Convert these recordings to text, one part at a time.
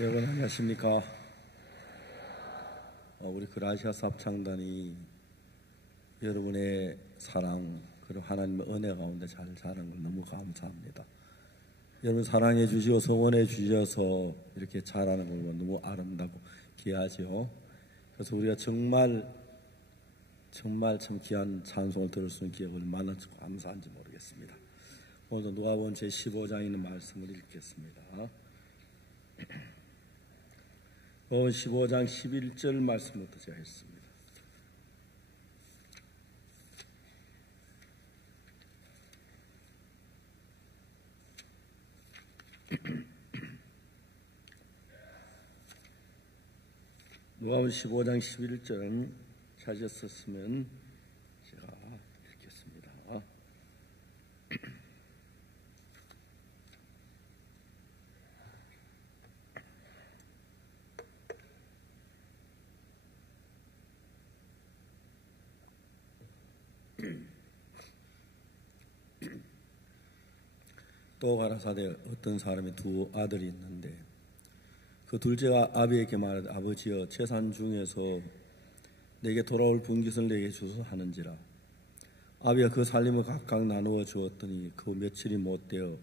여러분 안녕하십니까? 우리 그라시아 합창단이 여러분의 사랑 그리고 하나님의 은혜 가운데 잘 자라는 걸 너무 감사합니다. 여러분 사랑해 주시고 응원해 주셔서 이렇게 잘하는 걸 너무 아름답고 귀하죠. 그래서 우리가 정말 참 귀한 찬송을 들을 수 있는 기회가 얼마나 감사한지 모르겠습니다. 오늘도 누가복음 제15장에 있는 말씀을 읽겠습니다. 15장 11절 말씀부터 제가 했습니다. 누가복음 15장 11절 찾으셨으면 제가 읽겠습니다. 또 가라사대 어떤 사람이 두 아들이 있는데 그 둘째가 아비에게 말하되 아버지여 재산 중에서 내게 돌아올 분깃을 내게 주소서 하는지라. 아비가 그 살림을 각각 나누어 주었더니 그 며칠이 못되어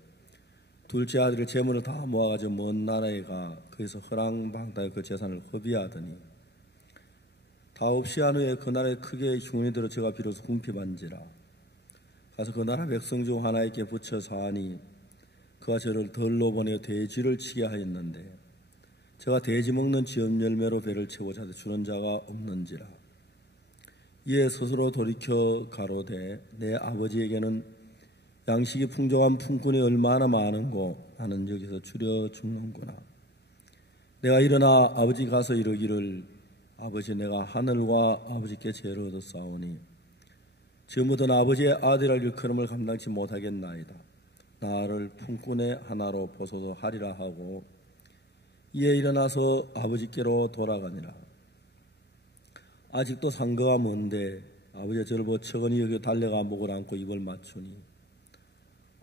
둘째 아들이 재물을 다 모아가지고 먼 나라에 가 거기서 허랑방탕하여 그 재산을 허비하더니 다 없이 한 후에 그 나라에 크게 중언이 들어 저가 비로소 궁핍한지라. 가서 그 나라 백성 중 하나에게 붙여 사하니 그가 저를 덜로 보내어 돼지를 치게 하였는데 저가 돼지 먹는 지엄 열매로 배를 채우자 주는 자가 없는지라. 이에 스스로 돌이켜 가로되 내 아버지에게는 양식이 풍족한 품꾼이 얼마나 많은고 나는 여기서 줄여 죽는구나. 내가 일어나 아버지 가서 이르기를 아버지 내가 하늘과 아버지께 죄를 얻었사오니 지금 얻은 아버지의 아들을 일컬음을 감당치 못하겠나이다. 나를 품꾼의 하나로 보소서 하리라 하고 이에 일어나서 아버지께로 돌아가니라. 아직도 상거가 먼데 아버지가 저를 보고 척은히 여기 달려가 목을 안고 입을 맞추니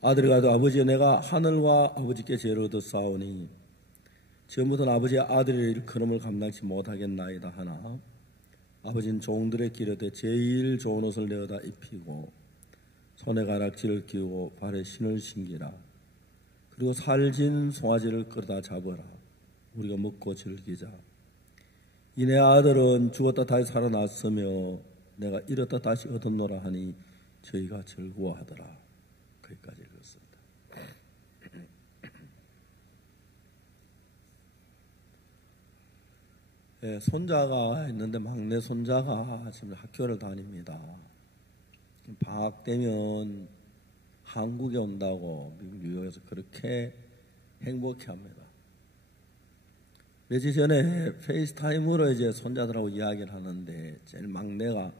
아들이 가도 아버지 내가 하늘과 아버지께 죄를 얻었사오니 지금부터는 아버지의 아들의 일컬음을 감당치 못하겠나이다 하나 아버지는 종들의 길에대 제일 좋은 옷을 내어다 입히고 손에 가락지를 끼우고 발에 신을 신기라. 그리고 살진 송아지를 끌어다 잡아라. 우리가 먹고 즐기자. 이 내 아들은 죽었다 다시 살아났으며 내가 잃었다 다시 얻었노라 하니 저희가 즐거워하더라. 거기까지 읽었습니다. 네, 손자가 있는데 막내 손자가 지금 학교를 다닙니다. 방학 되면 한국에 온다고 미국 뉴욕에서 그렇게 행복해합니다. 며칠 전에 페이스타임으로 이제 손자들하고 이야기를 하는데 제일 막내가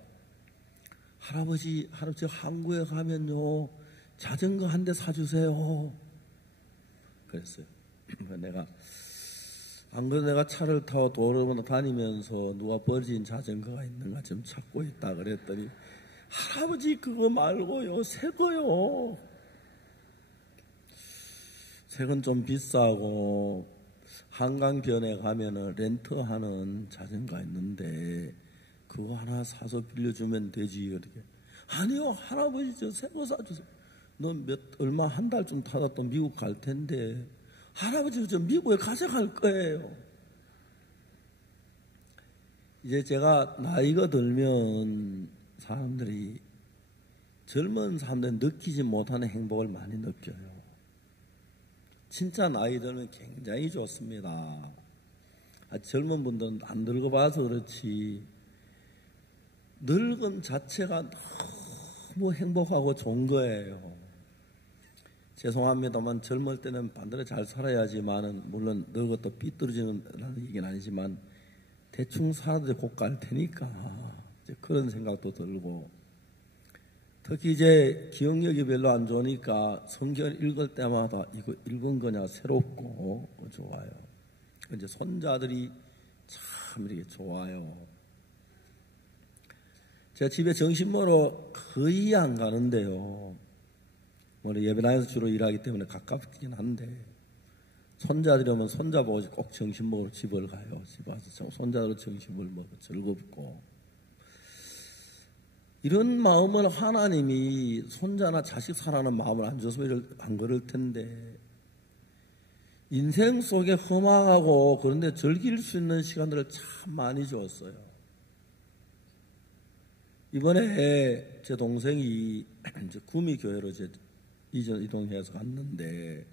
할아버지 한국에 가면요 자전거 한 대 사주세요. 그랬어요. 내가 안 그래도 내가 차를 타고 도로로 다니면서 누가 버려진 자전거가 있는가 좀 찾고 있다 그랬더니 할아버지 그거 말고요 새 거요. 새 건 좀 비싸고 한강변에 가면은 렌트하는 자전거가 있는데 그거 하나 사서 빌려주면 되지. 어떻게? 아니요 할아버지 저 새 거 사주세요. 너 얼마 한 달쯤 타다 또 미국 갈 텐데 할아버지 저 미국에 가져갈 거예요. 이제 제가 나이가 들면 사람들이 젊은 사람들이 느끼지 못하는 행복을 많이 느껴요. 진짜 나이 들면 굉장히 좋습니다. 젊은 분들은 안 늙어봐서 그렇지 늙은 자체가 너무 행복하고 좋은 거예요. 죄송합니다만 젊을 때는 반대로 잘 살아야지만은 물론 늙어도 삐뚤어지는 얘기는 아니지만 대충 살아도 곧 갈 테니까 이제 그런 생각도 들고 특히 이제 기억력이 별로 안 좋으니까 성경 읽을 때마다 이거 읽은 거냐 새롭고 좋아요. 이제 손자들이 참 이렇게 좋아요. 제가 집에 점심 먹으러 거의 안 가는데요. 예배당에서 주로 일하기 때문에 가깝긴 한데 손자들이 오면 손자 보고 꼭 점심 먹으러 집을 가요. 집 와서 손자로 점심을 먹고 즐겁고. 이런 마음을 하나님이 손자나 자식 사랑하는 마음을 안 줘서 안 그럴 텐데, 인생 속에 험악하고 그런데 즐길 수 있는 시간들을 참 많이 주었어요. 이번에 제 동생이 이제 구미교회로 이제 이동해서 갔는데,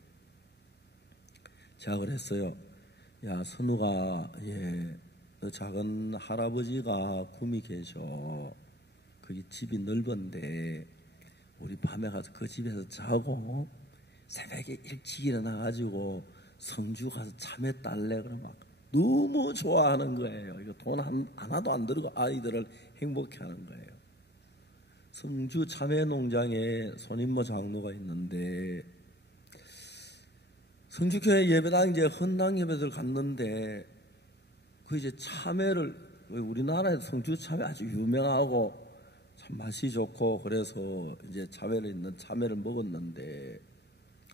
제가 그랬어요. 야, 선우가, 너 작은 할아버지가 구미 계셔. 거기 집이 넓은데, 우리 밤에 가서 그 집에서 자고, 새벽에 일찍 일어나가지고, 성주 가서 참외 딸래. 그러면 막 너무 좋아하는 거예요. 이거 돈 하나도 안 들고 아이들을 행복해 하는 거예요. 성주 참외 농장에 손인모 장로가 있는데, 성주교회 예배당 이제 헌당 예배를 갔는데, 그 이제 참외를, 우리나라에 성주 참외 아주 유명하고 참 맛이 좋고 그래서 이제 참외를 있는 참외를 먹었는데,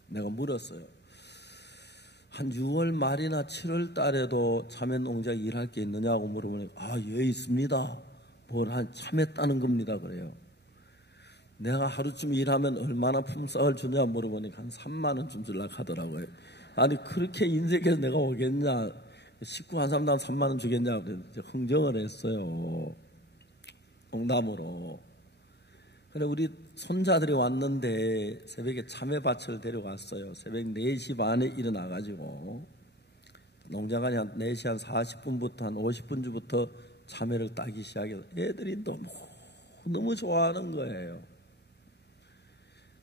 내가 물었어요. 한 6월 말이나 7월 달에도 참외 농장 일할 게 있느냐고 물어보니까, 예, 있습니다. 뭘 한 참외 따는 겁니다. 그래요. 내가 하루쯤 일하면 얼마나 품삯을 주냐 물어보니까 한 3만 원쯤 주려고 하더라고요. 아니, 그렇게 인색해서 내가 오겠냐, 식구 한 사람당 3만 원 주겠냐, 흥정을 했어요. 농담으로. 그래, 우리 손자들이 왔는데 새벽에 참외밭을 데려갔어요. 새벽 4시 반에 일어나가지고 농장관이 한 4시 한 40분부터 한 50분 전부터 참외를 따기 시작해서 애들이 너무 좋아하는 거예요.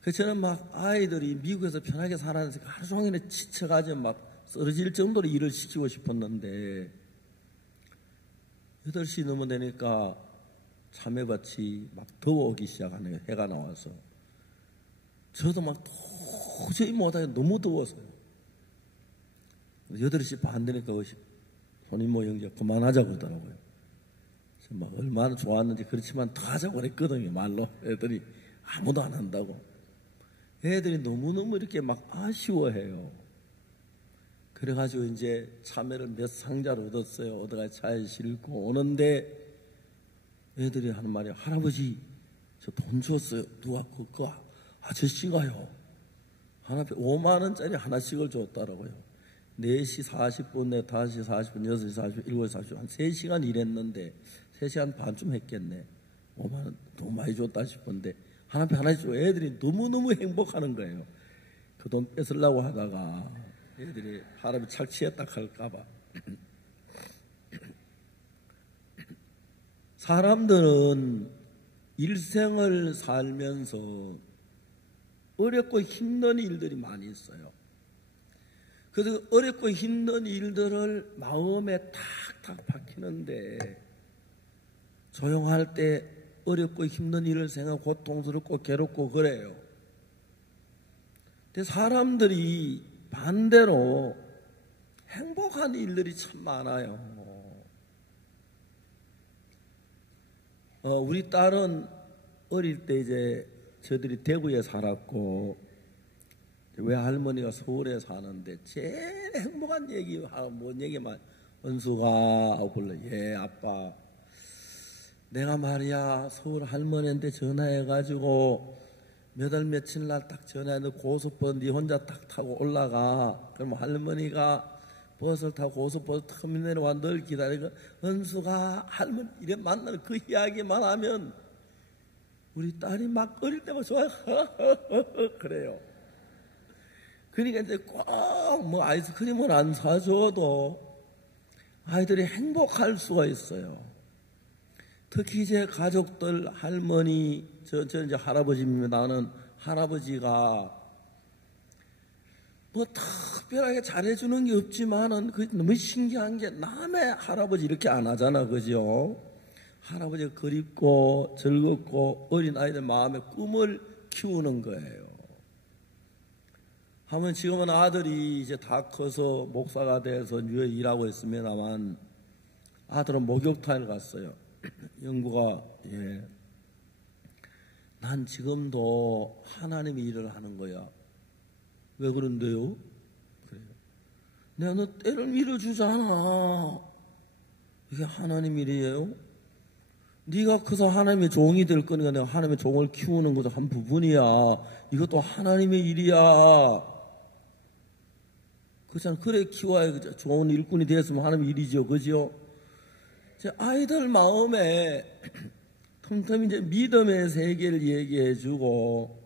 그래서 저는 막 아이들이 미국에서 편하게 살아서 하루 종일 지쳐가지고 막 쓰러질 정도로 일을 시키고 싶었는데, 8시 넘어 되니까 참외밭이 막 더워오기 시작하네요. 해가 나와서. 저도 막 도저히 못하게 너무 더워서요. 8시 반 되니까 손인모 형제가 그만하자고 하더라고요. 막 얼마나 좋았는지. 그렇지만 더 하자고 그랬거든요. 말로. 애들이 아무도 안 한다고. 애들이 너무너무 이렇게 막 아쉬워해요. 그래가지고 이제 참외를 몇 상자를 얻었어요. 얻어가 차에 싣고 오는데 애들이 하는 말이, 할아버지, 저 돈 줬어요. 누가 그 아저씨가요. 하나에 5만 원짜리 하나씩을 줬더라고요. 4시 40분에 5시 40분, 6시 40분, 7시 40분 한 3시간 일했는데 3시간 반쯤 했겠네. 5만 원 너무 많이 줬다 싶은데 하나씩 하나씩 줘. 애들이 너무너무 행복하는 거예요. 그 돈 뺏으려고 하다가 애들이 할아버지 착취했다 할까봐. 사람들은 일생을 살면서 어렵고 힘든 일들이 많이 있어요. 그래서 어렵고 힘든 일들을 마음에 탁탁 박히는데, 조용할 때 어렵고 힘든 일을 생각하고 고통스럽고 괴롭고 그래요. 근데 사람들이 반대로 행복한 일들이 참 많아요. 우리 딸은 어릴 때 이제 저들이 대구에 살았고 외할머니가 서울에 사는데 제일 행복한 얘기, 뭔 얘기만, 은수가 하고 불러. 예, 아빠, 내가 말이야 서울 할머니한테 전화해가지고 몇 월 며칠 날 딱 전화했는데 고속버스 네 혼자 딱 타고 올라가. 그럼 할머니가 버스를 타고 고속버스 터미널에 와 널 기다리고, 은수가 할머니 이래 만나는 그 이야기만 하면 우리 딸이 막 어릴 때만 좋아요. 그래요. 그러니까 이제 꼭 뭐 아이스크림을 안 사줘도 아이들이 행복할 수가 있어요. 특히 이제 가족들, 할머니, 저 이제 할아버지입니다. 나는 할아버지가 뭐 특별하게 잘해주는 게 없지만은 그 너무 신기한 게, 남의 할아버지 이렇게 안 하잖아, 그죠? 할아버지가 그립고 즐겁고 어린 아이들 마음에 꿈을 키우는 거예요. 하면 지금은 아들이 이제 다 커서 목사가 돼서 뉴욕에 일하고 있습니다만, 아들은 목욕탕을 갔어요. 영구가, 예, 난 지금도 하나님이 일을 하는 거야. 왜 그런데요? 그래요. 내가 너 때를 밀어주잖아. 이게 하나님 일이에요? 네가 커서 하나님의 종이 될 거니까 내가 하나님의 종을 키우는 것도 한 부분이야. 이것도 하나님의 일이야. 그렇잖아. 그래 키워야 좋은 일꾼이 되었으면 하나님의 일이죠. 그죠? 아이들 마음에 틈틈이 이제 믿음의 세계를 얘기해주고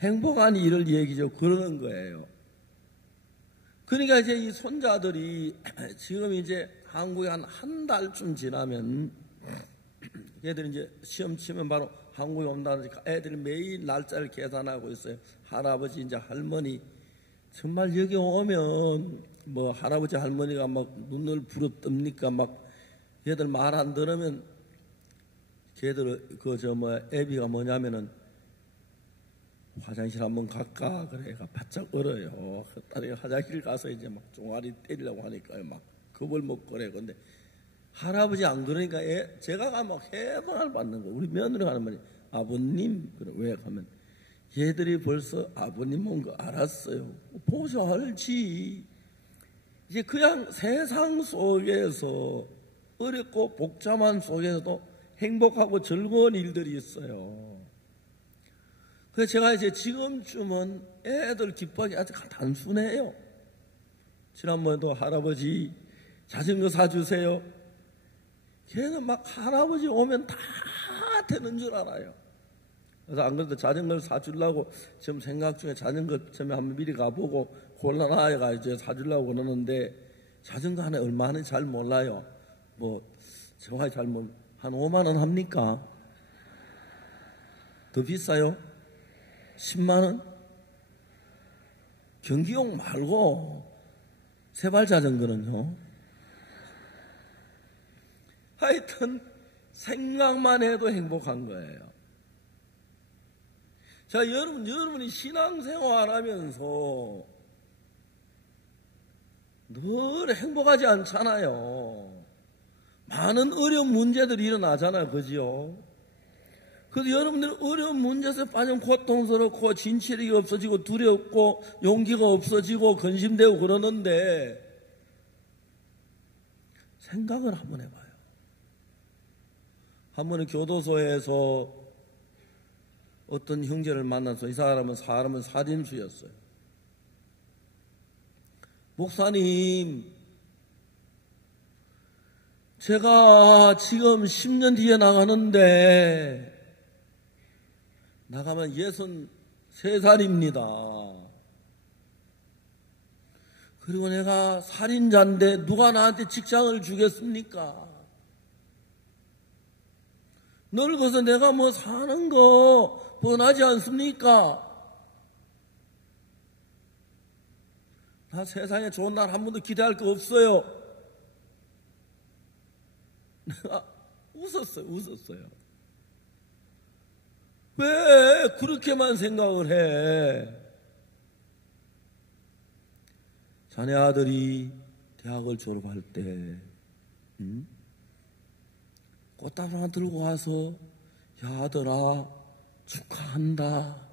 행복한 일을 얘기죠. 그러는 거예요. 그러니까 이제 이 손자들이 지금 이제 한국에 한 달쯤 지나면 애들이 이제 시험 치면 바로 한국에 온다든지 애들이 매일 날짜를 계산하고 있어요. 할아버지 이제 할머니 정말 여기 오면 뭐 할아버지 할머니가 막 눈을 부릅뜨니까 막 얘들 말 안 들으면 걔들 애비가 뭐냐면은 화장실 한번 갈까 그래 애가 바짝 얼어요. 그 딸이 화장실 가서 이제 막 종아리 때리려고 하니까 막 겁을 먹고 그래. 근데 할아버지 안 그러니까 제가 가면 해방을 받는 거. 우리 며느리가 하는 말이 아버님 그래. 왜 가면 얘들이 벌써 아버님 온 거 알았어요. 보셔 알지. 이제 그냥 세상 속에서 어렵고 복잡한 속에서도 행복하고 즐거운 일들이 있어요. 그래서 제가 이제 지금쯤은 애들 기뻐하기 아주 단순해요. 지난번에도 할아버지 자전거 사주세요. 걔는 막 할아버지 오면 다 되는 줄 알아요. 그래서 안 그래도 자전거를 사주려고 지금 생각 중에 자전거 처음에 한번 미리 가보고 곤란하여가지고 사주려고 그러는데 자전거 하나에 얼마 하는지 잘 몰라요. 뭐 정확히 잘 한 5만 원 합니까? 더 비싸요? 10만 원? 경기용 말고 세발 자전거는요? 하여튼 생각만 해도 행복한 거예요. 자, 여러분이 신앙생활 하면서 늘 행복하지 않잖아요. 많은 어려운 문제들이 일어나잖아요. 그죠? 그래서 여러분들 어려운 문제에서 빠지면 고통스럽고 진취력이 없어지고 두렵고 용기가 없어지고 근심되고 그러는데 생각을 한번 해봐요. 한 번은 교도소에서 어떤 형제를 만나서 이 사람은 살인수였어요. 목사님, 제가 지금 10년 뒤에 나가는데 나가면 63살입니다. 그리고 내가 살인자인데 누가 나한테 직장을 주겠습니까? 늙어서 내가 뭐 사는 거 뻔하지 않습니까? 나 세상에 좋은 날 한 번도 기대할 거 없어요. 내가 웃었어요. 왜 그렇게만 생각을 해? 자네 아들이 대학을 졸업할 때 꽃다발 하나 들고 와서 야 아들아 축하한다. 야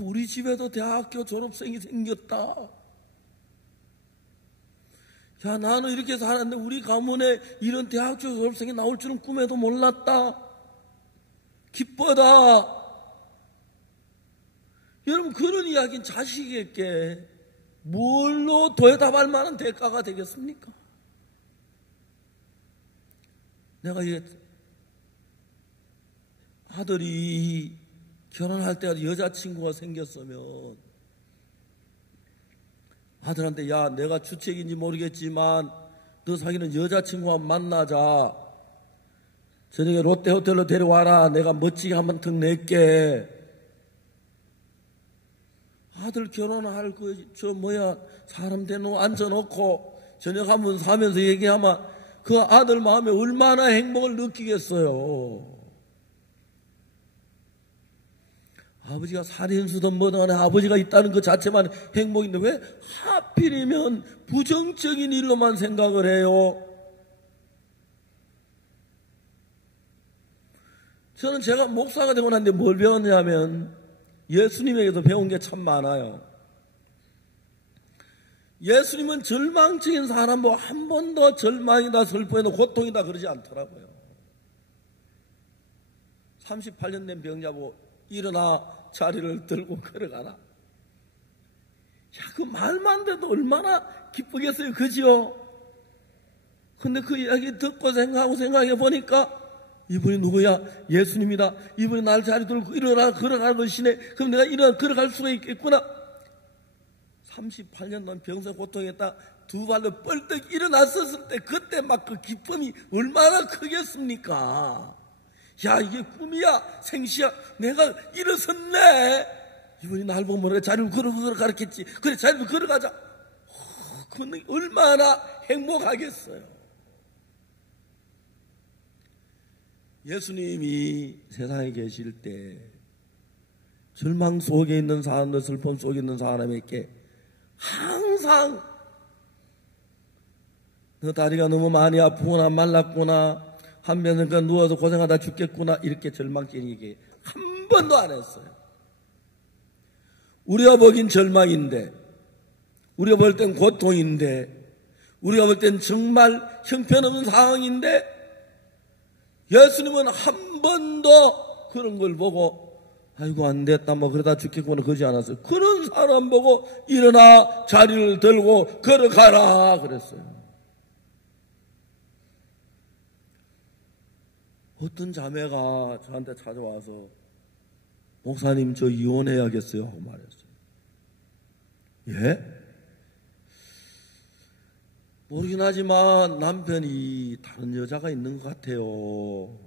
우리 집에도 대학교 졸업생이 생겼다. 야 나는 이렇게 살았는데 우리 가문에 이런 대학교 졸업생이 나올 줄은 꿈에도 몰랐다. 기뻐다. 여러분 그런 이야기는 자식에게 뭘로 대답할 만한 대가가 되겠습니까? 내가 이 아들이 결혼할 때 여자친구가 생겼으면 아들한테 야 내가 주책인지 모르겠지만 너 사귀는 여자친구와 만나자. 저녁에 롯데호텔로 데려와라. 내가 멋지게 한번 턱 낼게. 아들 결혼할 사람 대놓고 앉혀놓고 저녁 한번 사면서 얘기하면 그 아들 마음에 얼마나 행복을 느끼겠어요. 아버지가 살인수든 뭐든 간에 아버지가 있다는 그 자체만 행복인데 왜 하필이면 부정적인 일로만 생각을 해요? 저는 제가 목사가 되고 난데 뭘 배웠냐면 예수님에게서 배운 게 참 많아요. 예수님은 절망적인 사람 뭐 한 번도 절망이다, 슬퍼이다, 고통이다 그러지 않더라고요. 38년 된 병자 보고 일어나 자리를 들고 걸어가라. 야, 그 말만 돼도 얼마나 기쁘겠어요, 그지요? 근데 그 이야기 듣고 생각해 보니까 이분이 누구야? 예수님이다. 이분이 날 자리 들고 일어나 걸어가는 것이네. 그럼 내가 일어나 걸어갈 수가 있겠구나. 38년 난 병세 고통했다. 두 발로 뻘떡 일어났었을 때 그때 막 그 기쁨이 얼마나 크겠습니까? 야, 이게 꿈이야 생시야, 내가 일어섰네. 이분이 날 보고 뭐래, 자리를 걸어가랬겠지. 그래, 자리를 걸어가자. 그건 얼마나 행복하겠어요. 예수님이 세상에 계실 때 절망 속에 있는 사람들, 슬픔 속에 있는 사람에게 항상 너 다리가 너무 많이 아프구나, 말랐구나, 한 번은 누워서 고생하다 죽겠구나, 이렇게 절망적인 얘기 한 번도 안 했어요. 우리가 보긴 절망인데, 우리가 볼 땐 고통인데, 우리가 볼 땐 정말 형편없는 상황인데, 예수님은 한 번도 그런 걸 보고 아이고 안 됐다 뭐 그러다 죽겠구나 그러지 않았어요. 그런 사람 보고 일어나 자리를 들고 걸어가라 그랬어요. 어떤 자매가 저한테 찾아와서 목사님 저 이혼해야겠어요 하고 말했어요. 예? 모르긴 하지만 남편이 다른 여자가 있는 것 같아요.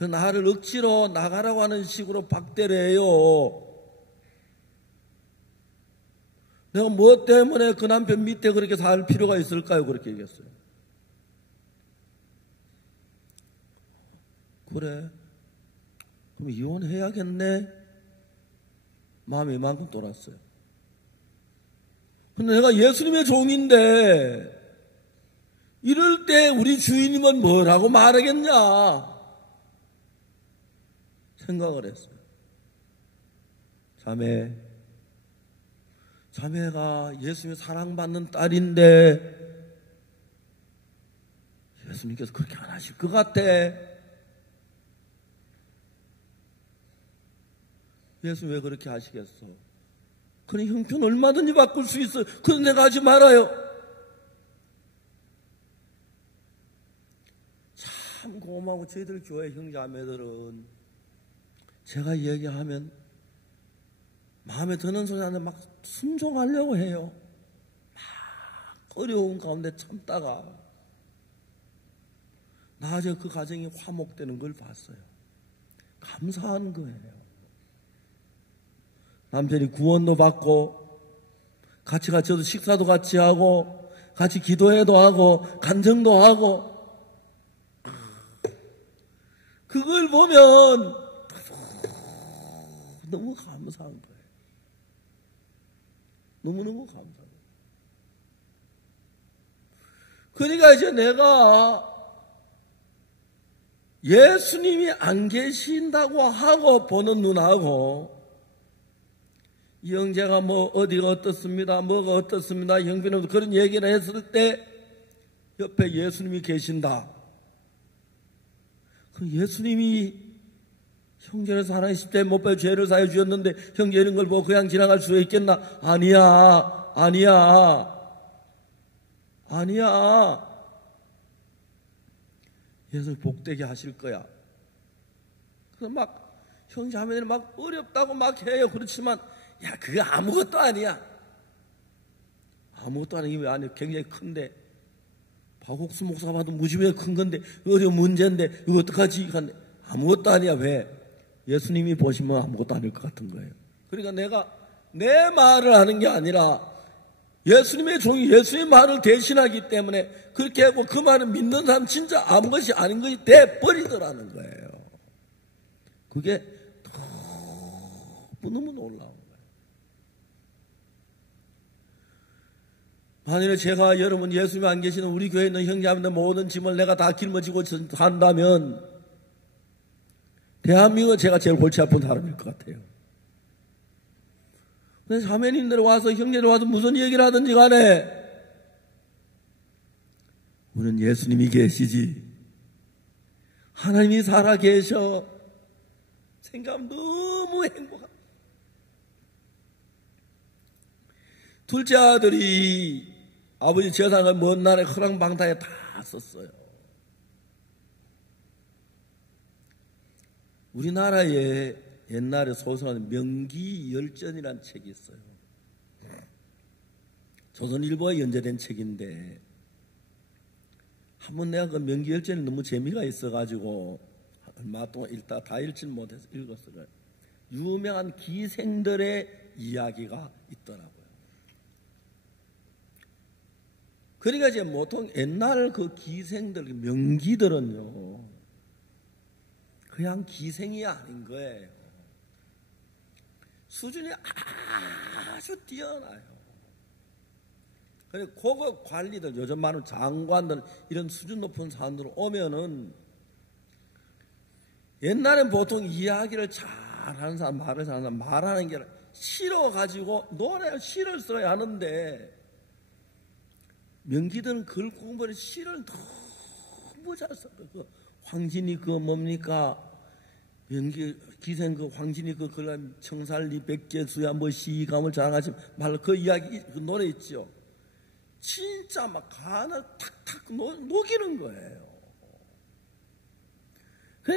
나를 억지로 나가라고 하는 식으로 박대를 해요. 내가 뭐 때문에 그 남편 밑에 그렇게 살 필요가 있을까요? 그렇게 얘기했어요. 그래, 그럼 이혼해야겠네. 마음이 이만큼 돌았어요. 근데 내가 예수님의 종인데 이럴 때 우리 주인님은 뭐라고 말하겠냐 생각을 했어요. 자매가 예수님의 사랑받는 딸인데 예수님께서 그렇게 안 하실 것 같아. 예수님 왜 그렇게 하시겠어? 그런 형편 얼마든지 바꿀 수 있어. 그런 내가 하지 말아요. 참 고마워. 저희들 교회 형제자매들은 제가 얘기하면 마음에 드는 소리 하는데 막 순종하려고 해요. 막 어려운 가운데 참다가 나중에 그 가정이 화목되는 걸 봤어요. 감사한 거예요. 남편이 구원도 받고 같이 저도 식사도 같이 하고 같이 기도회도 하고 간증도 하고 그걸 보면 너무 감사한 거예요. 너무너무 감사한 거예요. 그러니까 이제 내가 예수님이 안 계신다고 하고 보는 눈하고 이 형제가 뭐 어디가 어떻습니다, 뭐가 어떻습니다, 형편없다 그런 얘기를 했을 때 옆에 예수님이 계신다. 그 예수님이 형제를 살아있을 때 못 봐 죄를 사해 주셨는데 형제 이런 걸 보고 그냥 지나갈 수 있겠나? 아니야. 예수님 복되게 하실 거야. 그래서 막 형제하면은 막 어렵다고 막 해요. 그렇지만 야, 그거 아무것도 아니야. 아무것도 아니면 안에 굉장히 큰데 박옥수 목사 봐도 무지하게 큰 건데 어려운 문제인데 이거 어떡하지? 아무것도 아니야. 왜? 예수님이 보시면 아무것도 아닐 것 같은 거예요. 그러니까 내가 내 말을 하는 게 아니라 예수님의 종이 예수님의 말을 대신하기 때문에 그렇게 하고 그 말을 믿는 사람 진짜 아무것이 아닌 것이 돼버리더라는 거예요. 그게 너무 놀라운 거예요. 만일에 제가 여러분 예수님이 안 계시는 우리 교회에 있는 형제자매들 모든 짐을 내가 다 짊어지고 산다면 대한민국은 제가 제일 골치 아픈 사람일 것 같아요. 근데 자매님들 와서 형제들 와서 무슨 얘기를 하든지 간에 우리는 예수님이 계시지, 하나님이 살아 계셔. 생각하면 너무 행복합니다. 둘째 아들이 아버지 재산을 먼 날에 허랑방탕에 다 썼어요. 우리나라에 옛날에 소설하는 명기열전이라는 책이 있어요. 조선일보에 연재된 책인데 한번 내가 그 명기열전이 너무 재미가 있어가지고 얼마 동안 읽다 다 읽지 못해서 읽었어요. 유명한 기생들의 이야기가 있더라고요. 그러니까 이제 보통 옛날 그 기생들, 명기들은요, 그냥 기생이 아닌 거예요. 수준이 아주 뛰어나요. 그래서 고급 관리들, 요즘 많은 장관들, 이런 수준 높은 사람들 오면은 옛날엔 보통 이야기를 잘하는 사람, 말을 잘하는 사람, 말하는 게 싫어가지고 시를 써야 하는데, 명기들은 글 공부를 시를 너무 잘 써요. 그 황진이 그 뭡니까? 명기 기생 그 황진이 그 글라 청살리 백개수야 뭐 시감을 자랑하지 말로 그 이야기 그 노래 있죠. 진짜 막 간을 탁탁 녹이는 거예요.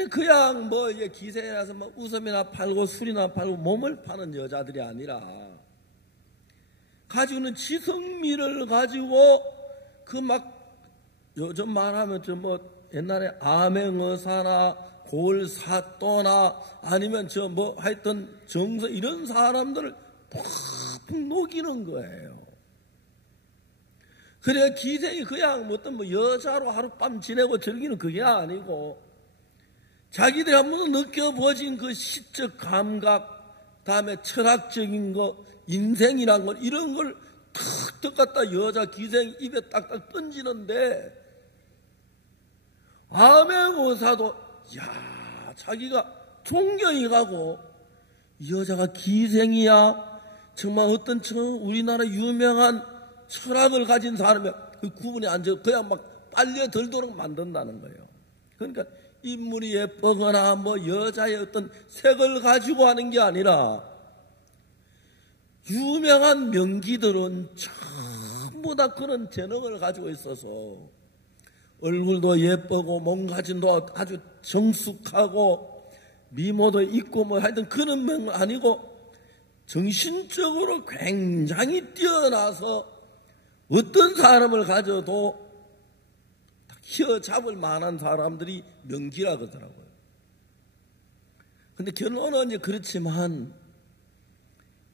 그냥 뭐 이제 기생이라서 뭐 웃음이나 팔고 술이나 팔고 몸을 파는 여자들이 아니라 가지고는 지성미를 가지고 그 막 요즘 말하면 저 뭐 옛날에 암행어사나 골사또나 아니면 저 뭐 하여튼 정서 이런 사람들을 푹푹 녹이는 거예요. 그래 기생이 그냥 어떤 뭐 여자로 하룻밤 지내고 즐기는 그게 아니고 자기들이 한 번도 느껴보진 그 시적 감각, 다음에 철학적인 거, 인생이란 걸 이런 걸 탁 갖다 여자 기생 입에 딱딱 던지는데 암행어사도 야 자기가 존경이 가고 이 여자가 기생이야 정말 어떤 우리나라 유명한 철학을 가진 사람이 그 구분이 안 져 그냥 막 빨려들도록 만든다는 거예요. 그러니까 인물이 예쁘거나 뭐 여자의 어떤 색을 가지고 하는 게 아니라 유명한 명기들은 전부 다 그런 재능을 가지고 있어서 얼굴도 예쁘고 몸가짐도 아주 정숙하고 미모도 있고 뭐 하여튼 그런 명 아니고 정신적으로 굉장히 뛰어나서 어떤 사람을 가져도 휘어잡을 만한 사람들이 명기라 그러더라고요. 근데 결론은 이제 그렇지만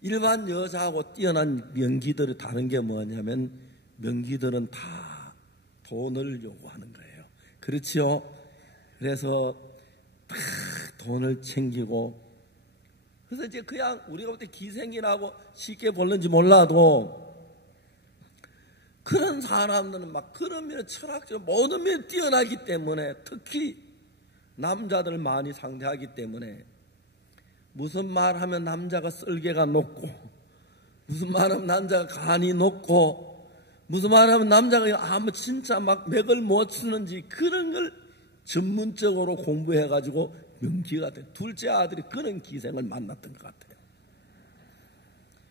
일반 여자하고 뛰어난 명기들이 다른 게 뭐냐면 명기들은 다 돈을 요구하는 거예요. 그렇죠? 그래서 다 돈을 챙기고 그래서 이제 그냥 우리가 볼 때 기생이라고 쉽게 볼는지 몰라도 그런 사람들은 막 그런 면에 철학적으로 모든 면에 뛰어나기 때문에 특히 남자들 많이 상대하기 때문에 무슨 말하면 남자가 쓸개가 높고 무슨 말하면 남자가 간이 높고 무슨 말하면 남자가 아무 진짜 막 맥을 못 쓰는지 그런 걸 전문적으로 공부해가지고 명기가 돼. 둘째 아들이 그런 기생을 만났던 것 같아요.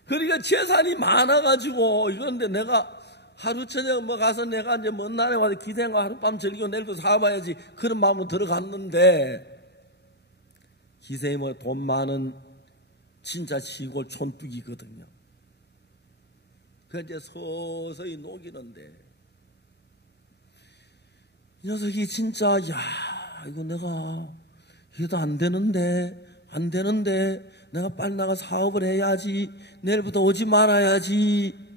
그러니까 재산이 많아가지고 이건데 내가 하루 저녁 뭐 가서 내가 이제 먼 날에 와서 기생과 하룻밤 즐기고 내일도 사봐야지 그런 마음으로 들어갔는데 기생이 뭐 돈 많은 진짜 시골 촌뚝이거든요. 그 이제 서서히 녹이는데 이 녀석이 진짜 야 이거 내가 이게도 안 되는데 내가 빨리 나가 사업을 해야지 내일부터 오지 말아야지.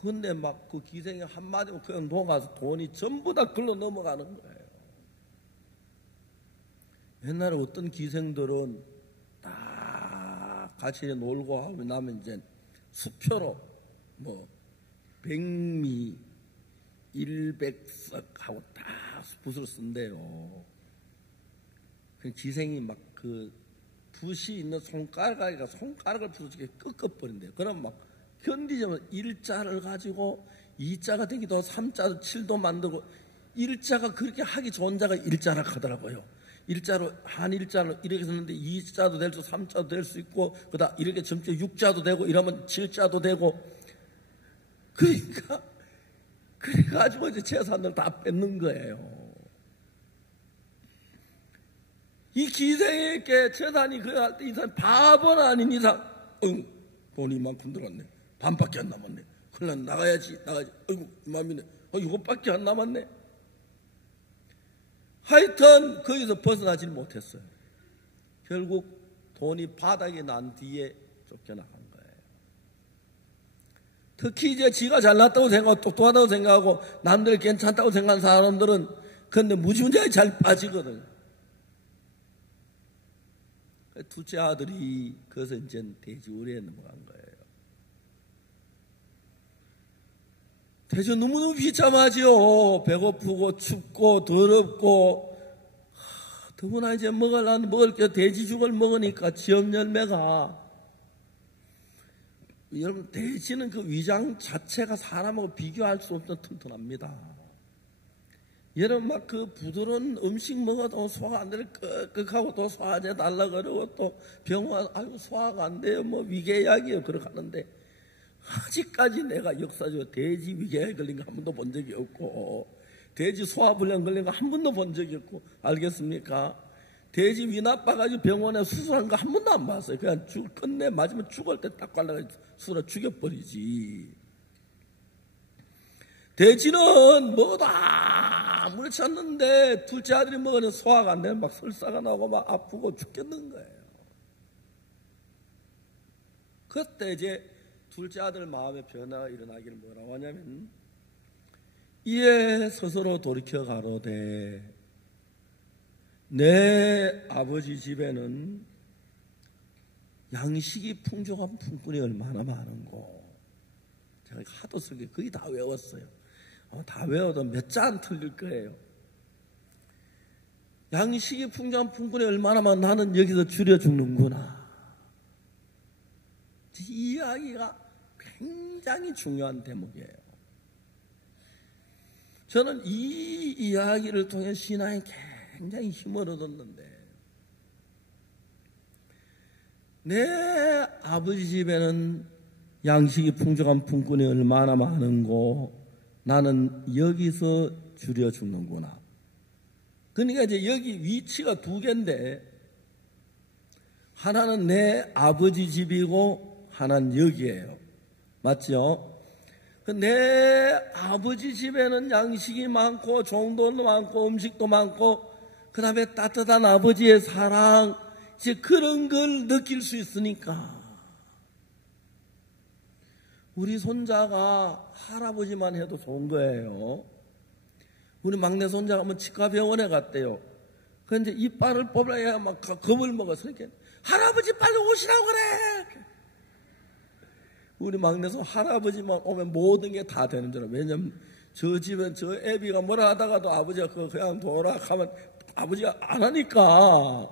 근데 막 그 기생이 한마디면 그냥 녹아서 돈이 전부 다 글로 넘어가는 거예요. 옛날에 어떤 기생들은 다 같이 놀고 하고 나면 이제 수표로 뭐 백미, 일백석하고 다 붓을 쓴대요. 그 기생이 막 그 붓이 있는 손가락을 부서지게 꺾어버린대요. 그럼 막 견디자면 일자를 가지고 이자가 되기도 3자도 7도 만들고 일자가 그렇게 하기 좋은 자가 일자라 하더라고요. 일자로 한일자로 이렇게 썼는데 2자도 될 수 3자도 될 수 있고 그다음 이렇게 점점 6자도 되고 이러면 7자도 되고 그러니까 그래가지고 이제 재산을 다 뺏는 거예요. 이 기생에게 재산이 그할 때 이 사람 바보는 아닌 이상 돈이 이만큼 들었네. 반밖에 안 남았네. 그래 나가야지. 어이구 이맘이네. 이것밖에 안 남았네. 하여튼 거기서 벗어나질 못했어요. 결국 돈이 바닥에 난 뒤에 쫓겨나간 거예요. 특히 이제 지가 잘났다고 생각하고 똑똑하다고 생각하고 남들 괜찮다고 생각하는 사람들은 근데 무지무지하게 잘 빠지거든요. 둘째 아들이 그래서 이제 돼지우리에 넘어간 거예요. 돼지 너무너무 비참하지요. 배고프고 춥고 더럽고 더구나 이제 먹을 게 돼지죽을 먹으니까 지역 열매가 여러분 돼지는 그 위장 자체가 사람하고 비교할 수 없는 튼튼합니다. 여러분 막 그 부드러운 음식 먹어도 소화가 안 되는 끄하고 또 소화제 달라 그러고 또 병원 아이고 소화가 안 돼요 뭐 위궤약이요 그렇게 하는데 아직까지 내가 역사적으로 돼지 위궤약에 걸린 거 한 번도 본 적이 없고 돼지 소화불량 걸린 거 한 번도 본 적이 없고 알겠습니까? 돼지 위 나빠가지고 병원에 수술한 거 한 번도 안 봤어요. 그냥 끝내 맞으면 죽을 때 딱 갈라가지고 수술을 죽여버리지. 돼지는 먹어도 아무렇지 않는데 둘째 아들이 먹으면 소화가 안 되면 막 설사가 나고 막 아프고 죽겠는 거예요. 그때 이제 둘째 아들 마음의 변화가 일어나기를 뭐라고 하냐면 이에 스스로 돌이켜 가로되 내 아버지 집에는 양식이 풍족한 품꾼이 얼마나 많은고. 제가 하도 설교 거의 다 외웠어요. 다 외워도 몇 자 안 틀릴 거예요. 양식이 풍족한 품꾼이 얼마나 많아 나는 여기서 줄여 죽는구나. 이 이야기가 굉장히 중요한 대목이에요. 저는 이 이야기를 통해 신앙에 굉장히 힘을 얻었는데 내 아버지 집에는 양식이 풍족한 품꾼이 얼마나 많은고 나는 여기서 줄여 죽는구나. 그러니까 이제 여기 위치가 두 개인데 하나는 내 아버지 집이고 하나는 여기예요. 맞죠? 내 아버지 집에는 양식이 많고 종도도 많고 음식도 많고 그 다음에 따뜻한 아버지의 사랑 이제 그런 걸 느낄 수 있으니까 우리 손자가 할아버지만 해도 좋은 거예요. 우리 막내 손자가 뭐 치과병원에 갔대요. 그런데 이빨을 뽑아야 막 겁을 먹어서 이렇게 할아버지 빨리 오시라고 그래. 우리 막내 손 할아버지만 오면 모든 게 다 되는 줄 알아요. 왜냐면 저 집은 저 애비가 뭐라 하다가도 아버지가 그냥 돌아가면 아버지가 안 하니까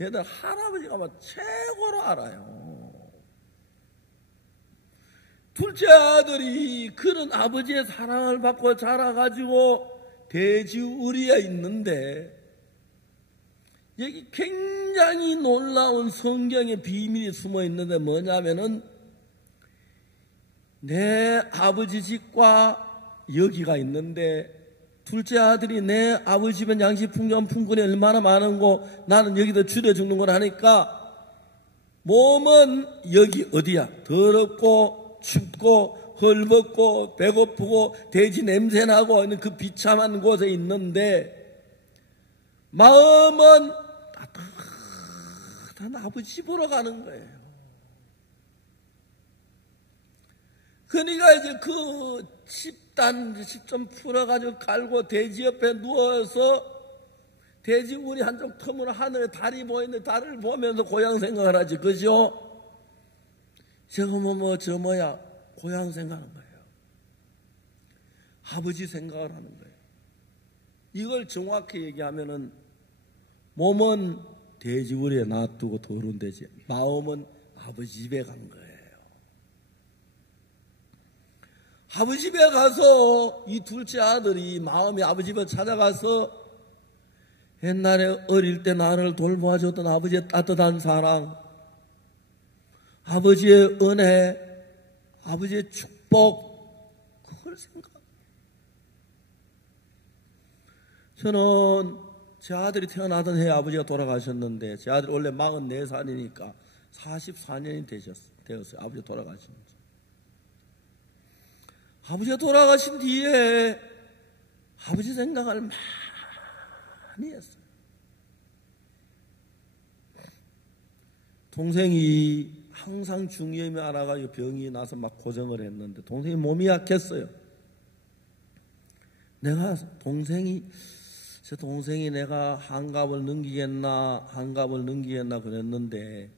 얘들 할아버지가 막 최고로 알아요. 둘째 아들이 그런 아버지의 사랑을 받고 자라가지고 돼지우리에 있는데 여기 굉장히 놀라운 성경의 비밀이 숨어 있는데 뭐냐면은 내 아버지 집과 여기가 있는데 둘째 아들이 내 아버지 집은 양식 풍족한 품꾼이 얼마나 많은고 나는 여기도 줄여 죽는 걸 하니까 몸은 여기 어디야? 더럽고 춥고 헐벗고 배고프고 돼지 냄새나고 있는 그 비참한 곳에 있는데 마음은 따뜻한 아버지 집으로 가는 거예요. 그러니까 이제 그 집 좀 풀어가지고 갈고 돼지 옆에 누워서 돼지 우리 한쪽 틈으로 하늘에 달이 보이는데 달을 보면서 고향 생각을 하지, 그죠? 제가 저 뭐야 고향 생각하는 거예요. 아버지 생각을 하는 거예요. 이걸 정확히 얘기하면은 몸은 돼지우리에 놔두고 도른대지. 마음은 아버지 집에 간 거예요. 아버지 집에 가서 이 둘째 아들이 마음이 아버지 집에 찾아가서 옛날에 어릴 때 나를 돌보아줬던 아버지의 따뜻한 사랑, 아버지의 은혜, 아버지의 축복, 그걸 생각. 저는 제 아들이 태어나던 해에 아버지가 돌아가셨는데, 제 아들이 원래 44살이니까 44년이 되었어요. 아버지가 돌아가신 지. 아버지가 돌아가신 뒤에 아버지 생각을 많이 했어요. 동생이 항상 중이염이 알아가지고 병이 나서 막 고생을 했는데 동생이 몸이 약했어요. 제 동생이 내가 한갑을 넘기겠나 그랬는데,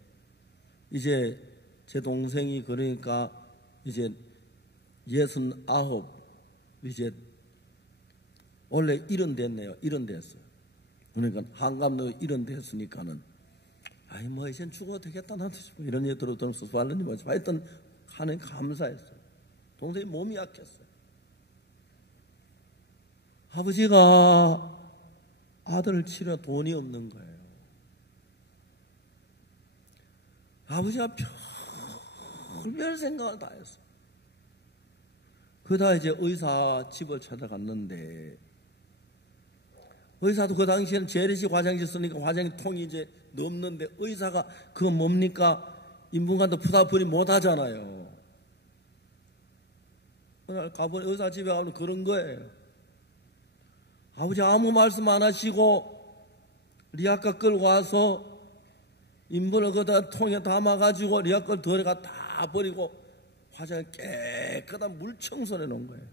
이제 제 동생이 그러니까 이제 69, 이제 원래 70 됐네요. 70 됐어요. 그러니까 한갑 70 됐으니까는 아이 뭐 이젠 죽어도 되겠다 나도 이런 얘기 들었더니 수발르니 뭐지. 하여튼 하나님 감사했어요. 동생이 몸이 약했어요. 아버지가 아들을 치료 돈이 없는 거예요. 아버지가 별별 생각을 다 했어. 그러다 이제 의사 집을 찾아갔는데, 의사도 그 당시에는 재래식 화장실 쓰니까 화장통이 이제 넘는데, 의사가 그거 뭡니까? 인분간도 푸다풀이 못 하잖아요. 그날 가보니 의사 집에 가면 그런 거예요. 아버지 아무 말씀 안 하시고 리아카 끌고 와서 인분을 거기다 통에 담아가지고 리아카 들어가 다 버리고 화장을 깨끗한 물 청소해 놓은 거예요.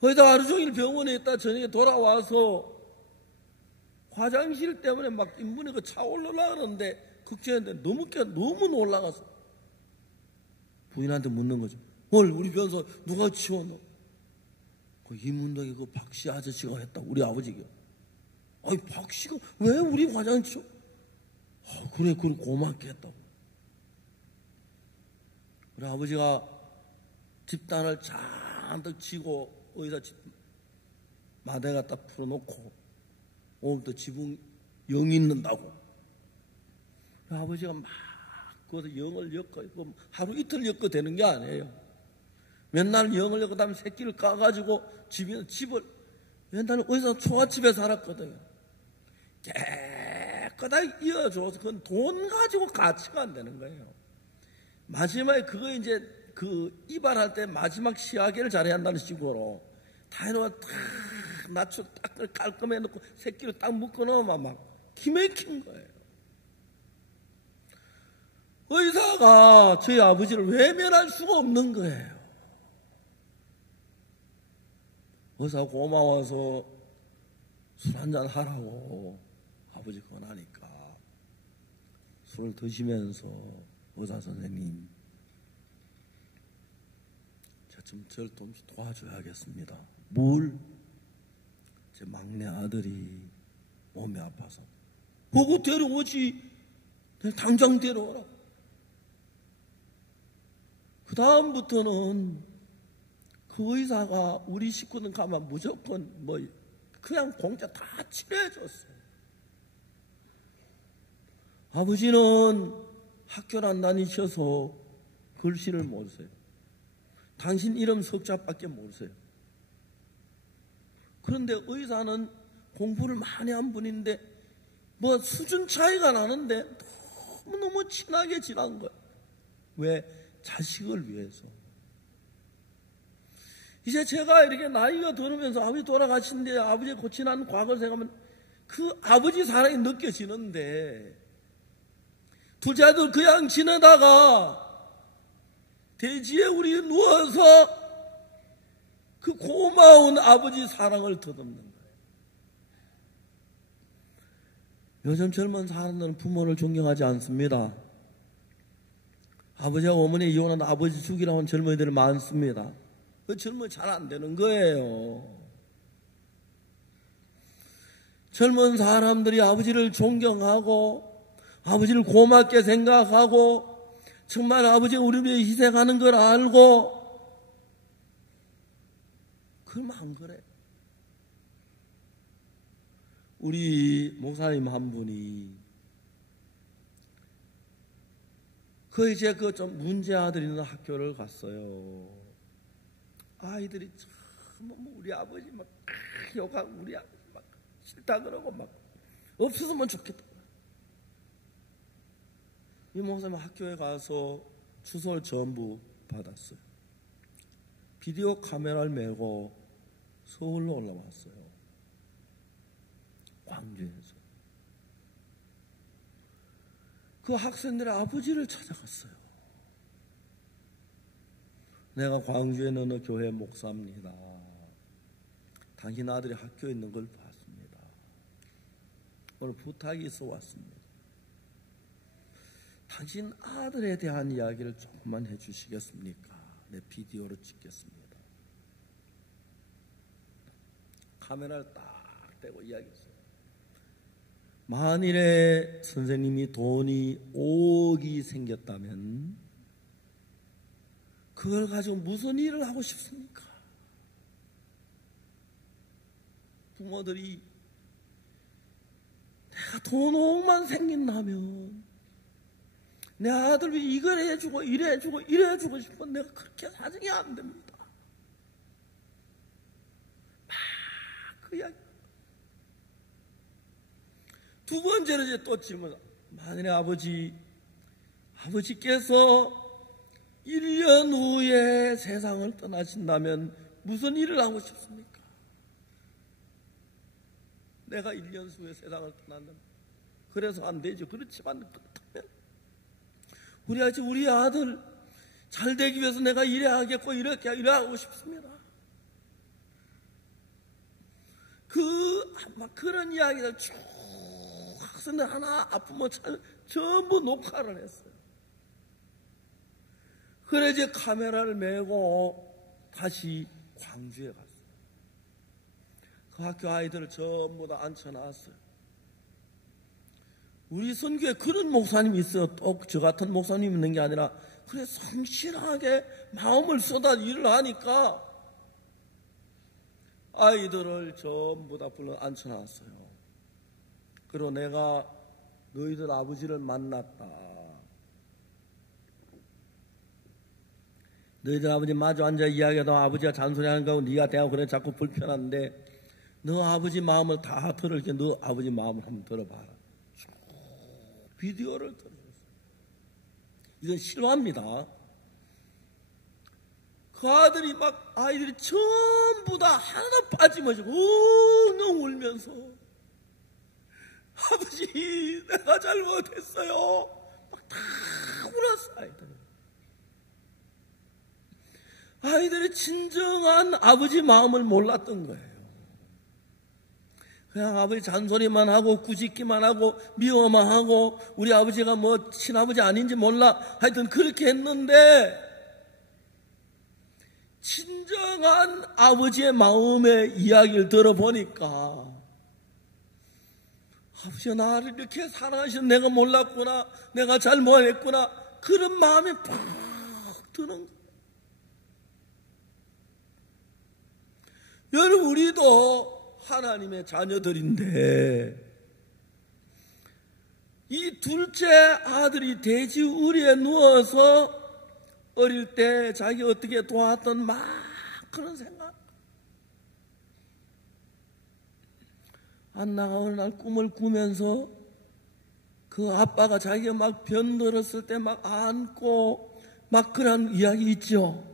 거기다 하루 종일 병원에 있다 저녁에 돌아와서 화장실 때문에 막 인분이 차올라라 그러는데 걱정했는데 너무 놀라가서 부인한테 묻는 거죠. 우리 병서 누가 치웠노? 이문덕이 그 박씨 아저씨가 했다. 우리 아버지가. 아니 박씨가 왜 우리 화장실 치워? 그래 고맙게 했다고. 우리 아버지가 집단을 잔뜩 치고 의사 집 마대 갖다 풀어놓고 오늘부터 지붕 영 있는다고. 우리 아버지가 막 거기서 영을 엮고 하루 이틀 엮고 되는 게 아니에요. 맨날 영을 엮고 다음에 새끼를 까가지고 집을 옛날에 의사 초가집에 살았거든요. 깨끗하게 이어줘서 그건 돈 가지고 가치가 안 되는 거예요. 마지막에 그거 이제 그 이발할 때 마지막 시하게를 잘해야 한다는 식으로 다 해놓고 탁 낮춰 딱 깔끔해 놓고 새끼를 딱 묶어 놓으면 막 기맥힌 거예요. 의사가 저희 아버지를 외면할 수가 없는 거예요. 의사 고마워서 술 한잔 하라고 아버지 권하니까 술을 드시면서 의사 선생님 좀 저를 좀 도와줘야겠습니다. 뭘? 제 막내 아들이 몸이 아파서. 보고 데려오지. 당장 데려오라. 그 다음부터는 그 의사가 우리 식구들 가면 무조건 그냥 공짜 다 치료해줬어요. 아버지는 학교를 안 다니셔서 글씨를 모르세요. 당신 이름 석자밖에 모르세요. 그런데 의사는 공부를 많이 한 분인데 수준 차이가 나는데 너무너무 친하게 지난 거예요. 왜? 자식을 위해서. 이제 제가 이렇게 나이가 들으면서 아버지 돌아가신 뒤에 아버지의 고친한 과거를 생각하면 그 아버지 사랑이 느껴지는데, 둘째 아들 그냥 지내다가 대지에 우리 누워서 그 고마운 아버지 사랑을 더듬는 거예요. 요즘 젊은 사람들은 부모를 존경하지 않습니다. 아버지와 어머니 이혼한 아버지 죽이라고 하는 젊은이들이 많습니다. 그 젊은이 잘 안 되는 거예요. 젊은 사람들이 아버지를 존경하고 아버지를 고맙게 생각하고 정말 아버지 우리를 위해 희생하는 걸 알고 그러면 안 그래. 우리 목사님 한 분이 이제 좀 문제 아들 있는 학교를 갔어요. 아이들이 참 우리 아버지 막 욕하고 우리 아버지 막 싫다 그러고 막 없었으면 좋겠다. 이 목사님 학교에 가서 주소를 전부 받았어요. 비디오 카메라를 메고 서울로 올라왔어요. 광주에서. 그 학생들의 아버지를 찾아갔어요. 내가 광주에 있는 어느 교회 목사입니다. 당신 아들이 학교에 있는 걸 봤습니다. 오늘 부탁이 있어 왔습니다. 당신 아들에 대한 이야기를 조금만 해주시겠습니까? 내 비디오로 찍겠습니다. 카메라를 딱 대고 이야기했어요. 만일에 선생님이 돈이 5억이 생겼다면 그걸 가지고 무슨 일을 하고 싶습니까? 부모들이 내가 돈 5억만 생긴다면 내 아들 왜 이걸 해주고 이래 해주고 이래 해주고 싶어. 내가 그렇게 사정이 안 됩니다. 막 그 이야기. 두 번째로 이제 또 질문. 만일에 아버지께서 1년 후에 세상을 떠나신다면 무슨 일을 하고 싶습니까? 내가 1년 후에 세상을 떠난다면 그래서 안 되죠. 그렇지만 그렇다면 우리 아들 잘 되기 위해서 내가 일해야겠고 이렇게 일하고 싶습니다. 그런 이야기를 쭉 학생들 하나 아프면 전부 녹화를 했어요. 그래 이제 카메라를 메고 다시 광주에 갔어요. 그 학교 아이들을 전부 다 앉혀놨어요. 우리 선교에 그런 목사님이 있어요. 또 저 같은 목사님이 있는 게 아니라 그래 성실하게 마음을 쏟아 일을 하니까 아이들을 전부 다 불러 앉혀놨어요. 그리고 내가 너희들 아버지를 만났다. 너희들 아버지 마주 앉아 이야기하다 아버지가 잔소리하는 거하고 네가 대하고 그래 자꾸 불편한데 너 아버지 마음을 다 들을게. 너 아버지 마음을 한번 들어봐라. 비디오를 들어줬어요. 이건 실화입니다. 그 아이들이 전부 다 하나도 빠짐없이 엉엉 울면서 아버지 내가 잘못했어요. 막 다 울었어. 아이들이 진정한 아버지 마음을 몰랐던 거예요. 그냥 아버지 잔소리만 하고 꾸짖기만 하고 미워만 하고 우리 아버지가 뭐 친아버지 아닌지 몰라 하여튼 그렇게 했는데 진정한 아버지의 마음의 이야기를 들어보니까 아버지가 나를 이렇게 사랑하시는 내가 몰랐구나. 내가 잘못했구나. 그런 마음이 팍 드는 거예요. 여러분 우리도 하나님의 자녀들인데 이 둘째 아들이 돼지 우리에 누워서 어릴 때 자기 어떻게 도왔던 막 그런 생각. 안나가 어느 날 꿈을 꾸면서 그 아빠가 자기가 막 변들었을 때 막 안고 막 그런 이야기 있죠.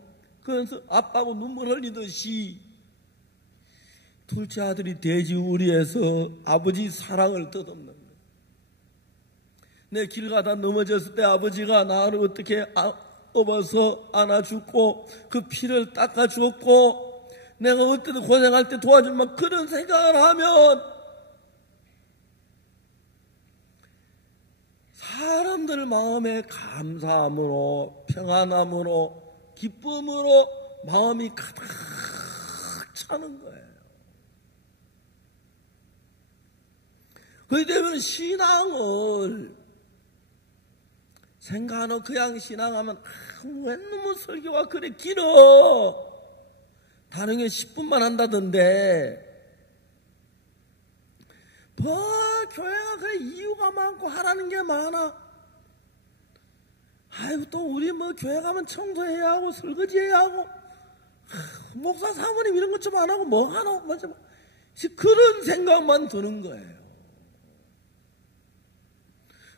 그래서 아빠하고 눈물 흘리듯이 둘째 아들이 돼지 우리에서 아버지 사랑을 덧없는 거예요. 내 길 가다 넘어졌을 때 아버지가 나를 어떻게 업어서 안아주고 그 피를 닦아주었고 내가 어떤 고생할 때 도와주면 그런 생각을 하면 사람들 마음에 감사함으로 평안함으로 기쁨으로 마음이 가득 차는 거예요. 그렇기 때문에 신앙을 생각하는 그냥 신앙하면 왜 너무 설교가 그래 길어. 다른 게 10분만 한다던데 뭐 교회가 그래 이유가 많고 하라는 게 많아. 아이고 또 우리 뭐 교회 가면 청소해야 하고 설거지해야 하고 목사 사모님 이런 것 좀 안 하고 뭐 하노? 그런 생각만 드는 거예요.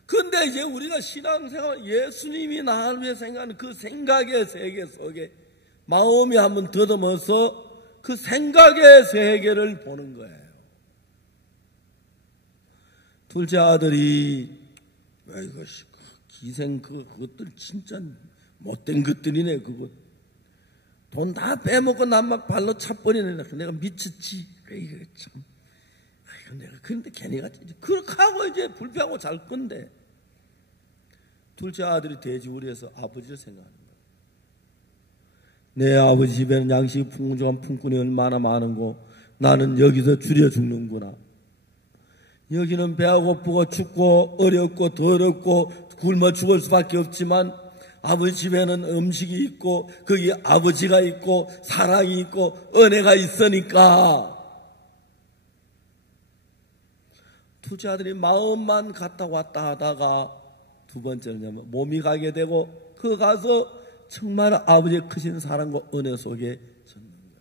근데 이제 우리가 신앙생활 예수님이 나를 위해 생각하는 그 생각의 세계 속에 마음이 한번 더듬어서 그 생각의 세계를 보는 거예요. 둘째 아들이 이것이 기생 그것들 진짜 못된 것들이네. 그거 돈 다 빼먹고 남막 발로 차버리네. 내가 미쳤지. 이거 참. 내가 그런데 걔네가 그렇게 하고 이제 불평하고 잘 건데 둘째 아들이 돼지우리에서 아버지를 생각하는 거예요. 내 아버지 집에는 양식이 풍족한 품꾼이 얼마나 많은고 나는 여기서 줄여 죽는구나. 여기는 배가 고프고 춥고 어렵고 더럽고 굶어 죽을 수밖에 없지만 아버지 집에는 음식이 있고 거기 아버지가 있고 사랑이 있고 은혜가 있으니까 둘째 아들이 마음만 갔다 왔다 하다가 두 번째는 몸이 가게 되고 그 가서 정말 아버지의 크신 사랑과 은혜 속에 젖는 거예요.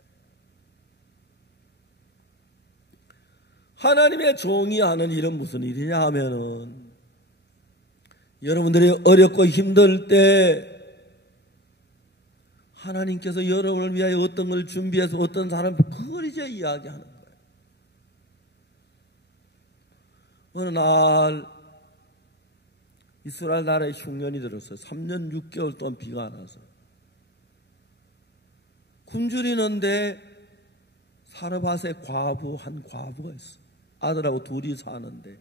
하나님의 종이 하는 일은 무슨 일이냐 하면은 여러분들이 어렵고 힘들 때 하나님께서 여러분을 위하여 어떤 걸 준비해서 어떤 사람 그걸 이제 이야기하는 거예요. 어느 날 이스라엘 나라에 흉년이 들었어요. 3년 6개월 동안 비가 안 와서 굶주리는데 사르밧에 한 과부가 있어. 아들하고 둘이 사는데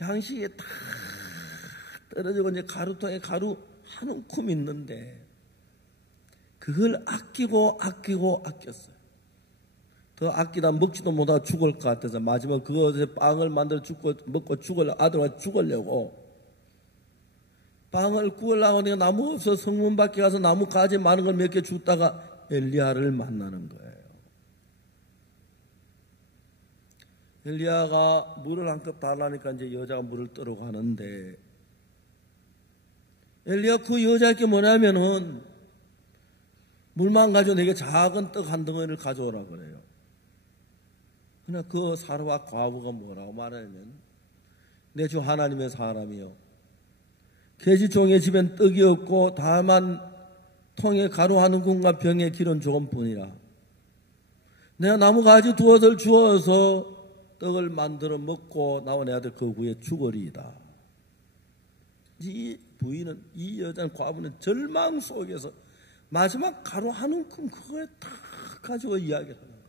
양식이 다 떨어지고 이제 가루통에 가루 한 움큼 있는데 그걸 아끼고 아꼈어요. 더 아끼다 먹지도 못하고 죽을 것 같아서 마지막 그것에 빵을 만들어 먹고 아들과 죽으려고 빵을 구우려고 내가 나무 없어 성문 밖에 가서 나무 가지 많은 걸 몇 개 줍다가 엘리야를 만나는 거예요. 엘리야가 물을 한 컵 달라니까 이제 여자가 물을 떠러 가는데 엘리야 그 여자에게 뭐냐면은 물만 가지고 내게 작은 떡 한 덩어리를 가져오라 그래요. 그러나 그 사르밧 과부가 뭐라고 말하냐면 내 주 하나님의 사람이요 계집종의 집엔 떡이 없고 다만 통에 가루 한 움큼과 병에 기름 조금뿐이라. 내가 나무 가지 두엇을 주어서 떡을 만들어 먹고 나와 내 아들 그 후에 죽으리이다. 이 부인은 이 여자는 과부는 절망 속에서 마지막 가루 한 움큼 그거에 다 가지고 이야기를 하는 거예요.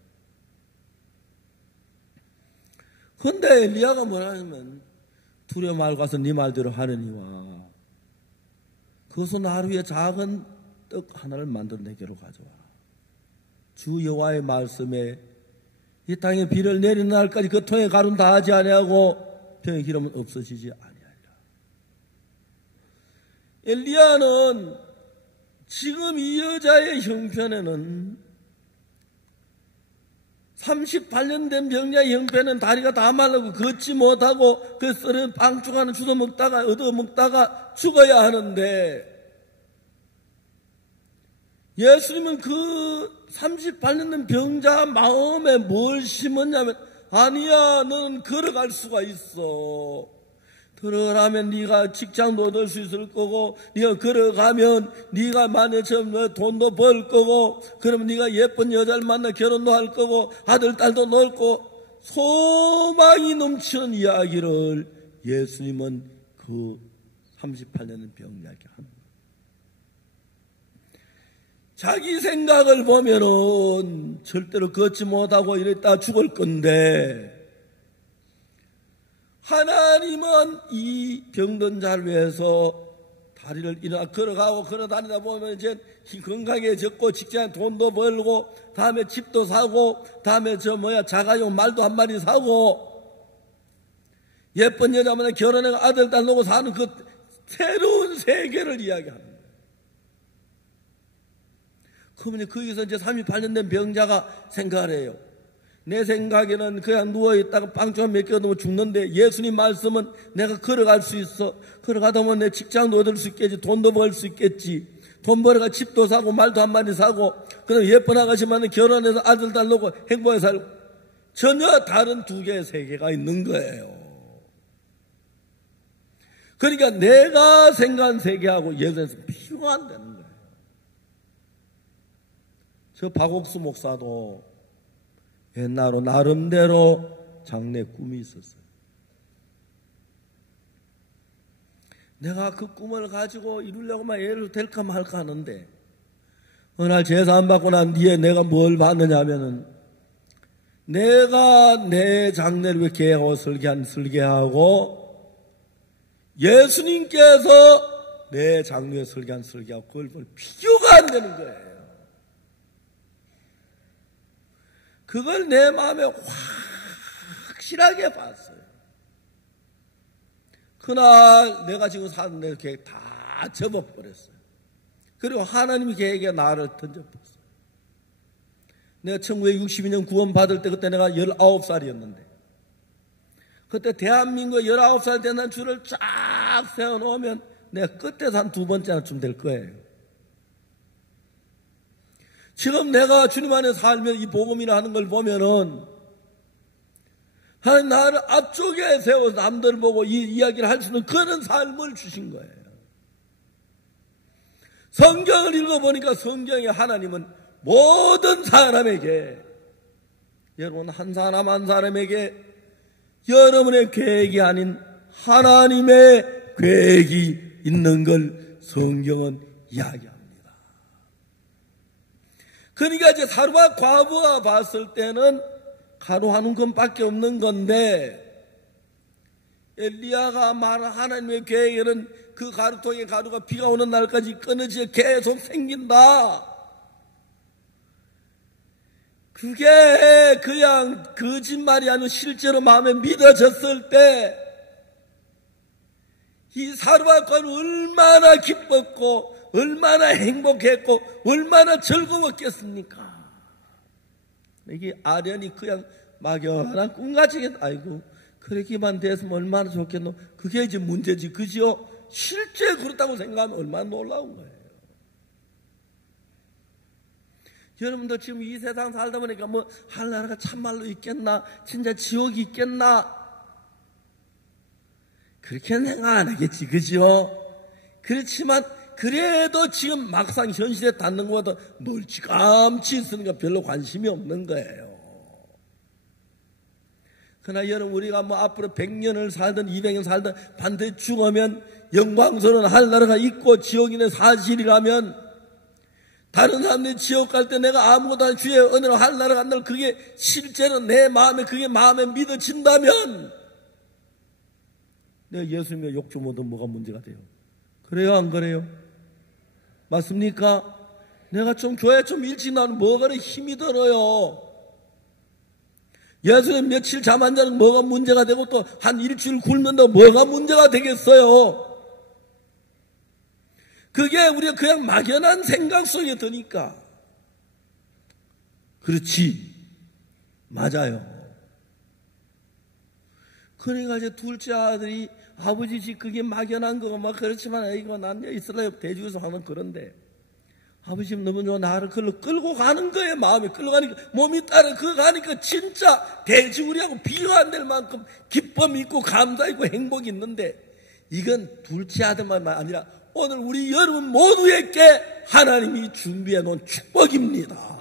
그런데 엘리야가 뭐라냐면 두려워 말고 가서 네 말대로 하느니와 그것은 하루에 작은 떡 하나를 만들어 내게로 가져와라. 주 여호와의 말씀에 이 땅에 비를 내리는 날까지 그 통에 가루는 다 하지 아니하고 병의 기름은 없어지지 아니하리라. 엘리야는 지금 이 여자의 형편에는 38년 된 병자의 형편은 다리가 다 말라고 걷지 못하고 그 썰은 빵쭉 하나 주워 먹다가 죽어야 하는데 예수님은 그 38년 된 병자 마음에 뭘 심었냐면 아니야 너는 걸어갈 수가 있어. 걸어가면 네가 직장도 얻을 수 있을 거고 네가 걸어가면 네가 만약에 돈도 벌 거고 그러면 네가 예쁜 여자를 만나 결혼도 할 거고 아들 딸도 낳고 소망이 넘치는 이야기를 예수님은 그 38년의 병자에게 하는 거예요. 자기 생각을 보면은 절대로 걷지 못하고 이랬다 죽을 건데 하나님은 이 병든 자를 위해서 다리를 일어나 걸어가고 걸어다니다 보면 이제 건강해졌고 직장에 돈도 벌고 다음에 집도 사고 다음에 자가용 말도 한 마리 사고 예쁜 여자만 결혼해서 아들, 딸 놓고 사는 그 새로운 세계를 이야기하는 거예요. 그러면 거기서 이제 38년 된 병자가 생각을 해요. 내 생각에는 그냥 누워있다가 빵 조각 몇 개 얻으면 죽는데 예수님 말씀은 내가 걸어갈 수 있어. 걸어가다 보면 내 직장도 얻을 수 있겠지. 돈도 벌 수 있겠지. 돈 벌어가 집도 사고 말도 한 마리 사고 그다음 예쁜 아가씨만 결혼해서 아들, 딸 놓고 행복하게 살고 전혀 다른 두 개의 세계가 있는 거예요. 그러니까 내가 생각한 세계하고 예수님에서 비교가 안 되는 거예요. 저 박옥수 목사도 옛날로 나름대로 장래 꿈이 있었어요. 내가 그 꿈을 가지고 이루려고 막 애를 될까 말까 하는데 어느 날 제사 안 받고 난 뒤에 내가 뭘 봤느냐 하면은 내가 내 장래를 위해 계획하고 설계하고 예수님께서 내 장래에 설계한 설계하고 그걸 볼 비교가 안 되는 거예요. 그걸 내 마음에 확실하게 봤어요. 그날 내가 지금 사는 내 계획 다 접어버렸어요. 그리고 하나님의 계획에 나를 던져버렸어요. 내가 1962년 구원 받을 때 그때 내가 19살이었는데 그때 대한민국 19살 되는 줄을 쫙 세워놓으면 내가 끝에서 한 두 번째나쯤 될 거예요. 지금 내가 주님 안에 살면 이 복음이라 하는 걸 보면은 하나님 나를 앞쪽에 세워서 남들 보고 이 이야기를 할 수 있는 그런 삶을 주신 거예요. 성경을 읽어보니까 성경에 하나님은 모든 사람에게 여러분 한 사람 한 사람에게 여러분의 계획이 아닌 하나님의 계획이 있는 걸 성경은 이야기합니다. 그러니까 이제 사르밧 과부가 봤을 때는 가루 한 움큼밖에 없는 건데 엘리야가 말한 하나님의 계획에는 그 가루통에 가루가 비가 오는 날까지 끊어지게 계속 생긴다. 그게 그냥 거짓말이 아니고 실제로 마음에 믿어졌을 때 이 사르밧 과부는 얼마나 기뻤고 얼마나 행복했고 얼마나 즐거웠겠습니까? 이게 아련히 그냥 막연한 꿈같이 아이고 그렇게만 됐으면 얼마나 좋겠노. 그게 이제 문제지 그지요? 실제 그렇다고 생각하면 얼마나 놀라운 거예요. 여러분도 지금 이 세상 살다 보니까 뭐 하늘나라가 참말로 있겠나 진짜 지옥이 있겠나 그렇게는 생각 안 하겠지 그지요? 그렇지만 그래도 지금 막상 현실에 닿는 것보다 멀찌감치 있으니까 별로 관심이 없는 거예요. 그러나 여러분 우리가 뭐 앞으로 100년을 살든 200년 살든 반드시 죽으면 영광스러운 하늘나라가 있고 지옥인의 사실이라면 다른 사람들이 지옥 갈 때 내가 아무것도 아닌 주의 은혜로 하늘나라 간다는 그게 실제로 내 마음에 그게 마음에 믿어진다면 내가 예수님과 욕조 못하면 뭐가 문제가 돼요? 그래요 안 그래요? 맞습니까? 내가 좀 교회 좀 일찍 나오면 뭐가 그래 힘이 들어요. 예수님 며칠 잠 안 자는 뭐가 문제가 되고 또 한 일주일 굶는다고 뭐가 문제가 되겠어요? 그게 우리가 그냥 막연한 생각 속에 드니까 그렇지 맞아요. 그러니까 이제 둘째 아들이 아버지 집 그게 막연한 거고 막 그렇지만 이거 난 이스라엘 대중에서 하는 그런데 아버지 너무 좋아 나를 끌고 가는 거예요. 마음이 끌어가니까 몸이 따라 그거 가니까 진짜 대지우리하고 비교가 안 될 만큼 기쁨이 있고 감사 있고 행복이 있는데 이건 둘째 아들만 아니라 오늘 우리 여러분 모두에게 하나님이 준비해 놓은 축복입니다.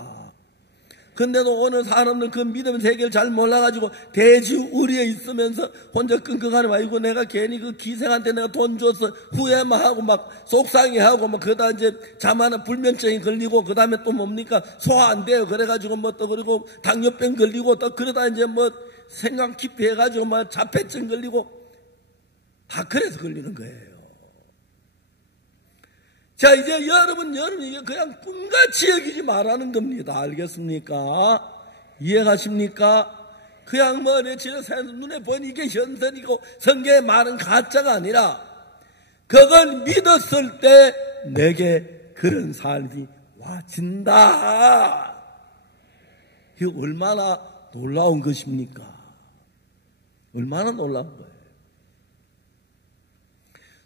근데도 오늘 사람들 그 믿음 세계를 잘 몰라가지고 대지우리에 있으면서 혼자 끙끙하는 아이고 내가 괜히 그 기생한테 내가 돈 줬어 후회만 하고 막 속상해하고 막 그러다 이제 자만한 불면증이 걸리고 그 다음에 또 뭡니까 소화 안 돼요. 그래가지고 뭐 또 그리고 당뇨병 걸리고 또 그러다 이제 뭐 생각 깊이 해가지고 막 자폐증 걸리고 다 그래서 걸리는 거예요. 자, 이제 여러분, 이게 그냥 꿈같이 여기지 말라는 겁니다. 알겠습니까? 이해가십니까? 그냥 뭐 내 눈에 보니 이게 현선이고 성경에 말은 가짜가 아니라 그걸 믿었을 때 내게 그런 삶이 와진다. 이게 얼마나 놀라운 것입니까? 얼마나 놀라운 거예요.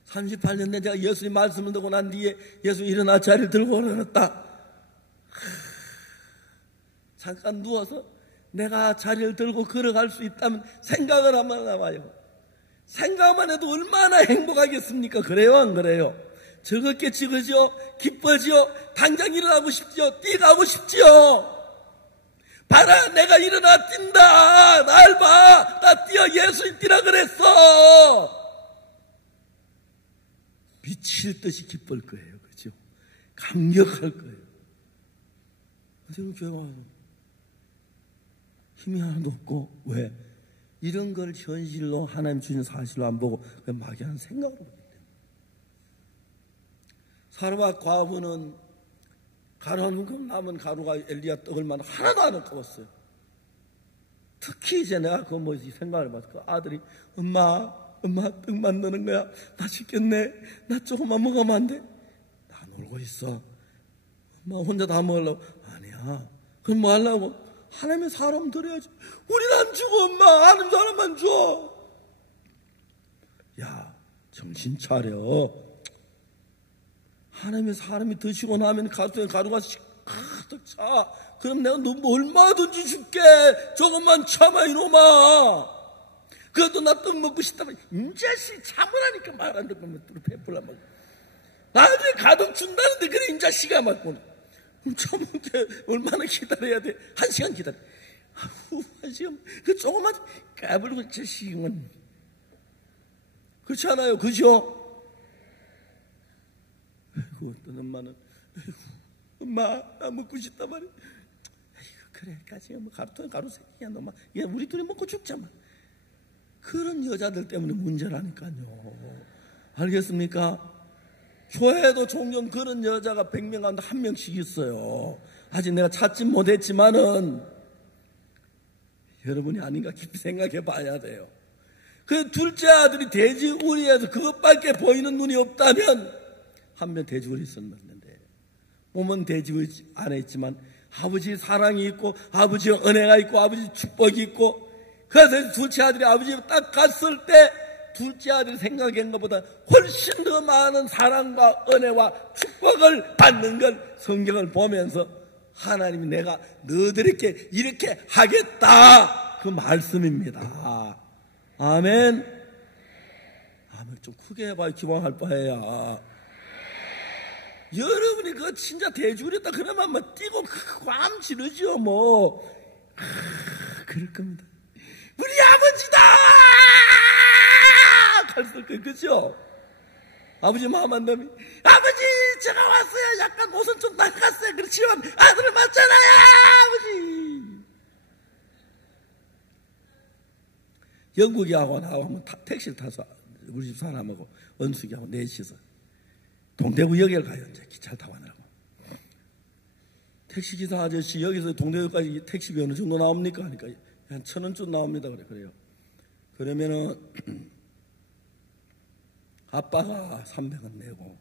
38년 내 제가 예수님 말씀을 듣고 난 뒤에 예수 일어나 자리를 들고 일어났다. 잠깐 누워서 내가 자리를 들고 걸어갈 수 있다면 생각을 한번 해봐요. 생각만 해도 얼마나 행복하겠습니까? 그래요, 안 그래요? 즐겁게 지그죠? 기뻐지요? 당장 일어나고 싶지요? 뛰가고 싶지요? 봐라, 내가 일어나 뛴다. 날 봐. 나 뛰어. 예수님 뛰라 그랬어. 미칠 듯이 기쁠 거예요. 그죠? 감격할 거예요. 지금 교회 와서 힘이 하나도 없고, 왜? 이런 걸 현실로 하나님 주신 사실로 안 보고 그냥 막연한 생각으로 보기 때문에. 사르밧 과부는 가루 한 움큼 남은 가루가 엘리야 떡을만 하나도 안 먹었어요. 특히 이제 내가 그 뭐지 생각을 해봤어. 그 아들이 엄마 떡 만드는 거야. 맛있겠네. 나 조금만 먹으면 안 돼? 나 놀고 있어. 엄마 혼자 다 먹으려고. 아니야. 그럼 뭐 하려고? 하나님의 사람 드려야지. 우린 안 주고 엄마. 하나님 사람만 줘. 야, 정신 차려. 하나님의 사람이 드시고 나면 가슴에 가루가 가득 차. 그럼 내가 너 얼마든지 줄게. 조금만 참아 이놈아. 그래도 나 떡 먹고 싶다면 임자씨 참으라니까 말 안 듣고 또 베풀라 막. 나중에 가득 준다는데 그래 임자씨가 맞고. 참게 얼마나 기다려야 돼? 1시간 기다려. 아후 1시간 그 조금만 까불고 저 시간. 그렇지 않아요? 그죠? 아이고, 어떤 엄마는 아이고, 엄마 나 먹고 싶단 말이야. 아이고, 그래 가지 뭐 가루 새끼야 너마. 얘 우리 둘이 먹고 죽자마. 그런 여자들 때문에 문제라니까요. 알겠습니까? 교회에도 종종 그런 여자가 100명 가운데 1명씩 있어요. 아직 내가 찾지 못했지만은 여러분이 아닌가 깊이 생각해 봐야 돼요. 그 둘째 아들이 돼지우리에서 그것밖에 보이는 눈이 없다면 한편 돼지우리 있었는데 몸은 돼지우리 안에 있지만 아버지 사랑이 있고 아버지의 은혜가 있고 아버지 축복이 있고 그래서 둘째 아들이 아버지 딱 갔을 때 둘째 아들이 생각한 것보다 훨씬 더 많은 사랑과 은혜와 축복을 받는 걸 성경을 보면서 하나님이 내가 너들에게 이렇게 하겠다 그 말씀입니다. 아멘. 아멘. 좀 크게 해봐요. 기왕할 바에야. 여러분이 그거 진짜 대주렸다 그러면 뭐 뛰고 꽝 지르죠 뭐. 그럴 겁니다. 우리 아버지다! 갔을 거예요. 그죠? 아버지 마음 안 담이 아버지 제가 왔어요. 약간 옷은 좀 낡았어요. 그렇지만 아들을 맞잖아요. 아버지. 영국이하고 나하고 한번 택시를 타서 우리 집 사람하고 은숙이하고 넷이서 동대구역에 가요. 이제 기차를 타고 가느라고. 택시기사 아저씨 여기서 동대구까지 택시비 어느 정도 나옵니까? 하니까 한 1,000원쯤 나옵니다. 그래요. 그러면은 아빠가 300원 내고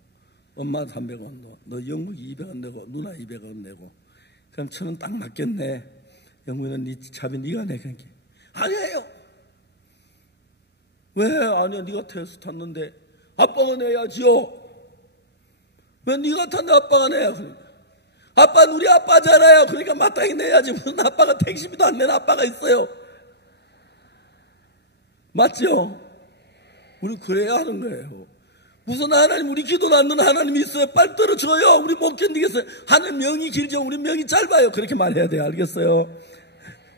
엄마 300원 너 영국이 200원 내고 누나 200원 내고 그럼 1,000원 딱 맞겠네. 영국이는 네 차비 네가 내. 그러니까 아니에요. 왜? 아니야 네가 태워서 탔는데 아빠가 내야지요. 왜 네가 탔는데 아빠가 내야? 그러니까 아빠는 우리 아빠잖아요. 그러니까 마땅히 내야지. 무슨 아빠가 택시비도 안 내는 아빠가 있어요. 맞죠? 우리 그래야 하는 거예요. 무슨 하나님 우리 기도 낳는 하나님이 있어요. 빨리 떨어져요. 우리 못 견디겠어요. 하나님 명이 길죠. 우리 명이 짧아요. 그렇게 말해야 돼요. 알겠어요?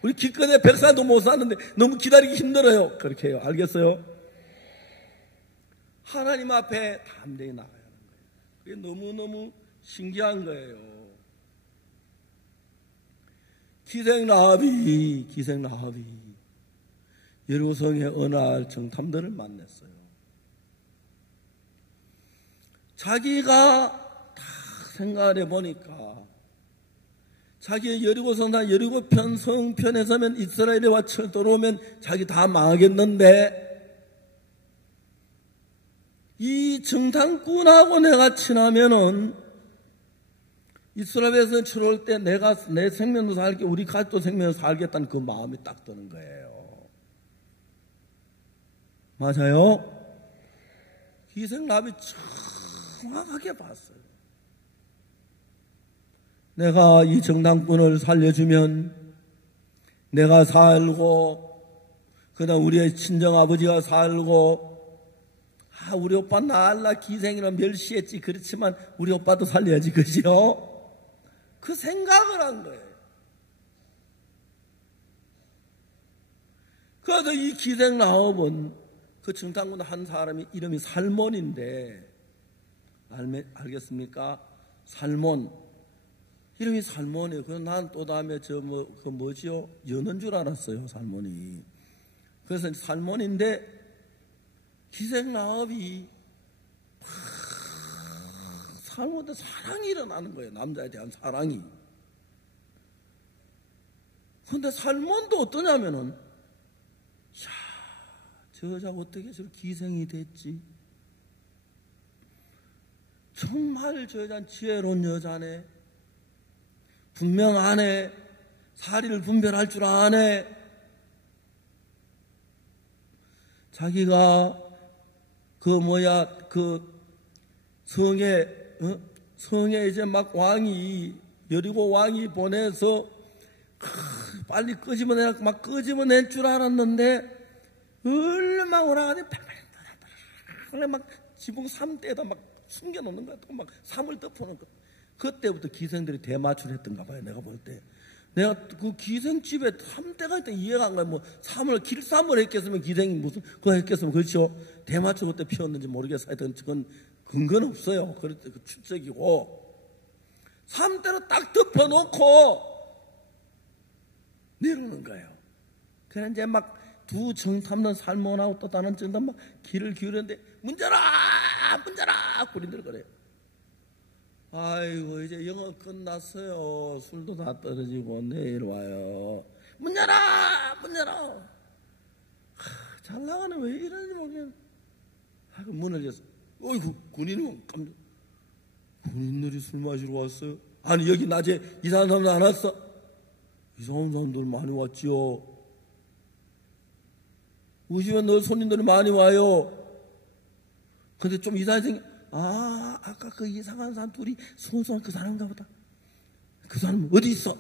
우리 기껏해 100살도 못 사는데 너무 기다리기 힘들어요. 그렇게 해요. 알겠어요? 하나님 앞에 담대히 나가야 하는 거예요. 그게 너무너무 신기한 거예요. 기생라합이 여리고성의 어느 날 정탐들을 만났어요. 자기가 다 생각해 보니까 자기 여리고성 여리고 성편에 서면 이스라엘에 와 들어오면 자기 다 망하겠는데, 이 정탐꾼하고 내가 친하면은 이스라엘에서 들어올 때 내가 내 생명도 살게, 우리 가족도 생명도 살겠다는 그 마음이 딱 드는 거예요. 맞아요? 기생랍이 정확하게 봤어요. 내가 이 정탐꾼을 살려주면 내가 살고, 그다음 우리의 친정아버지가 살고, 우리 오빠 날라 기생이라 멸시했지. 그렇지만 우리 오빠도 살려야지. 그죠? 그 생각을 한 거예요. 그래서 이 기생라합은 그 정탐꾼 한 사람이 이름이 살몬인데, 알겠습니까? 살몬. 이름이 살몬이에요. 그래서 난 또 다음에 뭐지요? 연어인 줄 알았어요, 살몬이. 그래서 살몬인데, 기생라합이 살몬한테 사랑이 일어나는 거예요. 남자에 대한 사랑이. 그런데 살몬도 어떠냐면은, 저 여자가 어떻게 저렇게 기생이 됐지? 정말 저 여자는 지혜로운 여자네. 분명하네. 사리를 분별할 줄 아네. 자기가 성에 이제 막 여리고 왕이 보내서 빨리 끄집어낼 줄 알았는데, 얼마나 오라가지고 막 지붕 3대에다 막 숨겨놓는 거야. 또 막 삼을 덮어놓은 거야. 그때부터 기생들이 대마초를 했던가 봐요. 내가 볼 때. 내가 그 기생집에 3대가 있다 이해가 안 가요. 뭐 길쌈을 했겠으면 기생이 무슨 그거 했겠으면 그렇죠. 대마초 그때 피웠는지 모르겠어요. 하여튼 그건 근거는 없어요. 그럴 때 그 추측이고, 3대로 딱 덮어놓고 내려오는 거예요. 그래 이제 막 두 정탐는 살몬하고 또 다른 정탐 막 귀를 기울였는데, 문자라 구린들 그래요. 아이고 이제 영어 끝났어요. 술도 다 떨어지고 내일 와요. 문 열어. 잘 나가네. 왜 이러는지 모르겠네. 하고 문을 열었어. 어이구, 군인은 깜짝. 군인들이 술 마시러 왔어요? 아니 여기 낮에 이상한 사람들 안 왔어? 이상한 사람들 많이 왔지요. 우시면 너 손님들이 많이 와요. 근데 좀 이상한 생각. 아까 그 이상한 사람 둘이 손수한 그 사람인가 보다. 그 사람은 어디 있어?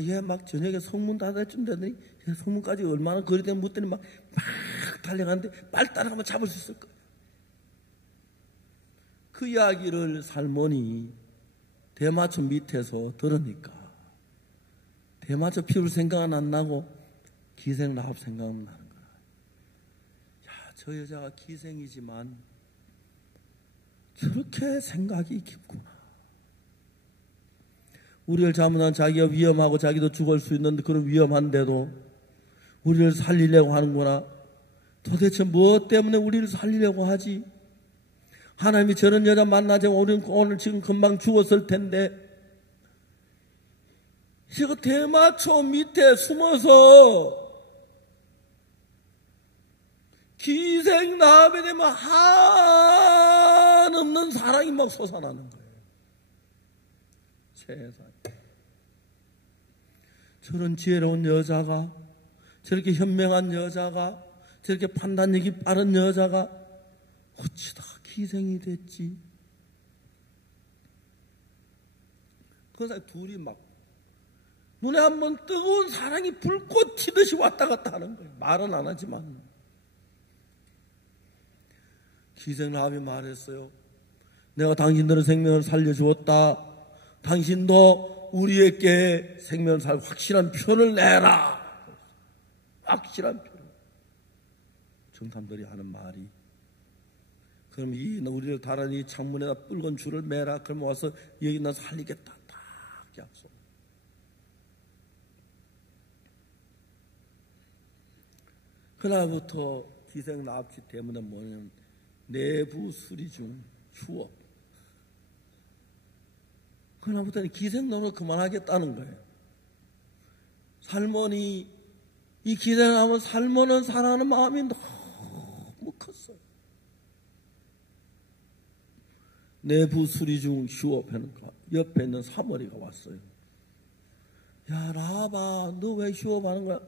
얘 막 저녁에 성문 닫을쯤 되더니 성문까지 얼마나 거리대 묻더니 막 달려가는데 빨리 따라가면 잡을 수 있을 거야. 그 이야기를 살몬이 대마초 밑에서 들으니까 대마초 피울 생각은 안 나고 기생라합 생각은 나는 거야. 저 여자가 기생이지만 저렇게 생각이 깊구나. 우리를 잘못한 자기가 위험하고 자기도 죽을 수 있는데 그런 위험한데도 우리를 살리려고 하는구나. 도대체 무엇 때문에 우리를 살리려고 하지? 하나님이 저런 여자 만나자고 오늘 지금 금방 죽었을 텐데, 저 대마초 밑에 숨어서 기생라합에 되면 한없는 사랑이 막 솟아나는 거예요. 세상에. 저런 지혜로운 여자가, 저렇게 현명한 여자가, 저렇게 판단력이 빠른 여자가 어찌다 기생이 됐지? 그 사이 둘이 막 눈에 한번 뜨거운 사랑이 불꽃 튀듯이 왔다 갔다 하는 거예요. 말은 안 하지만. 기생라합이 말했어요. 내가 당신들의 생명을 살려주었다. 당신도 우리에게 생명을 살 확실한 표를 내라. 확실한 표를. 정탐들이 하는 말이, 그럼 우리를 다라니 창문에다 붉은 줄을 매라. 그럼 와서 여기 나 살리겠다. 딱 약속. 그날부터 기생라합지 때문에 뭐냐면 내부 수리 중 휴업. 그날부터는 기생노릇 그만하겠다는 거예요. 살몬이 이 기생하면 살몬은 사랑하는 마음이 너무 컸어요. 내부 수리 중 휴업하는가 옆에 있는 사머리가 왔어요. 야 라바 너 왜 휴업하는 거야?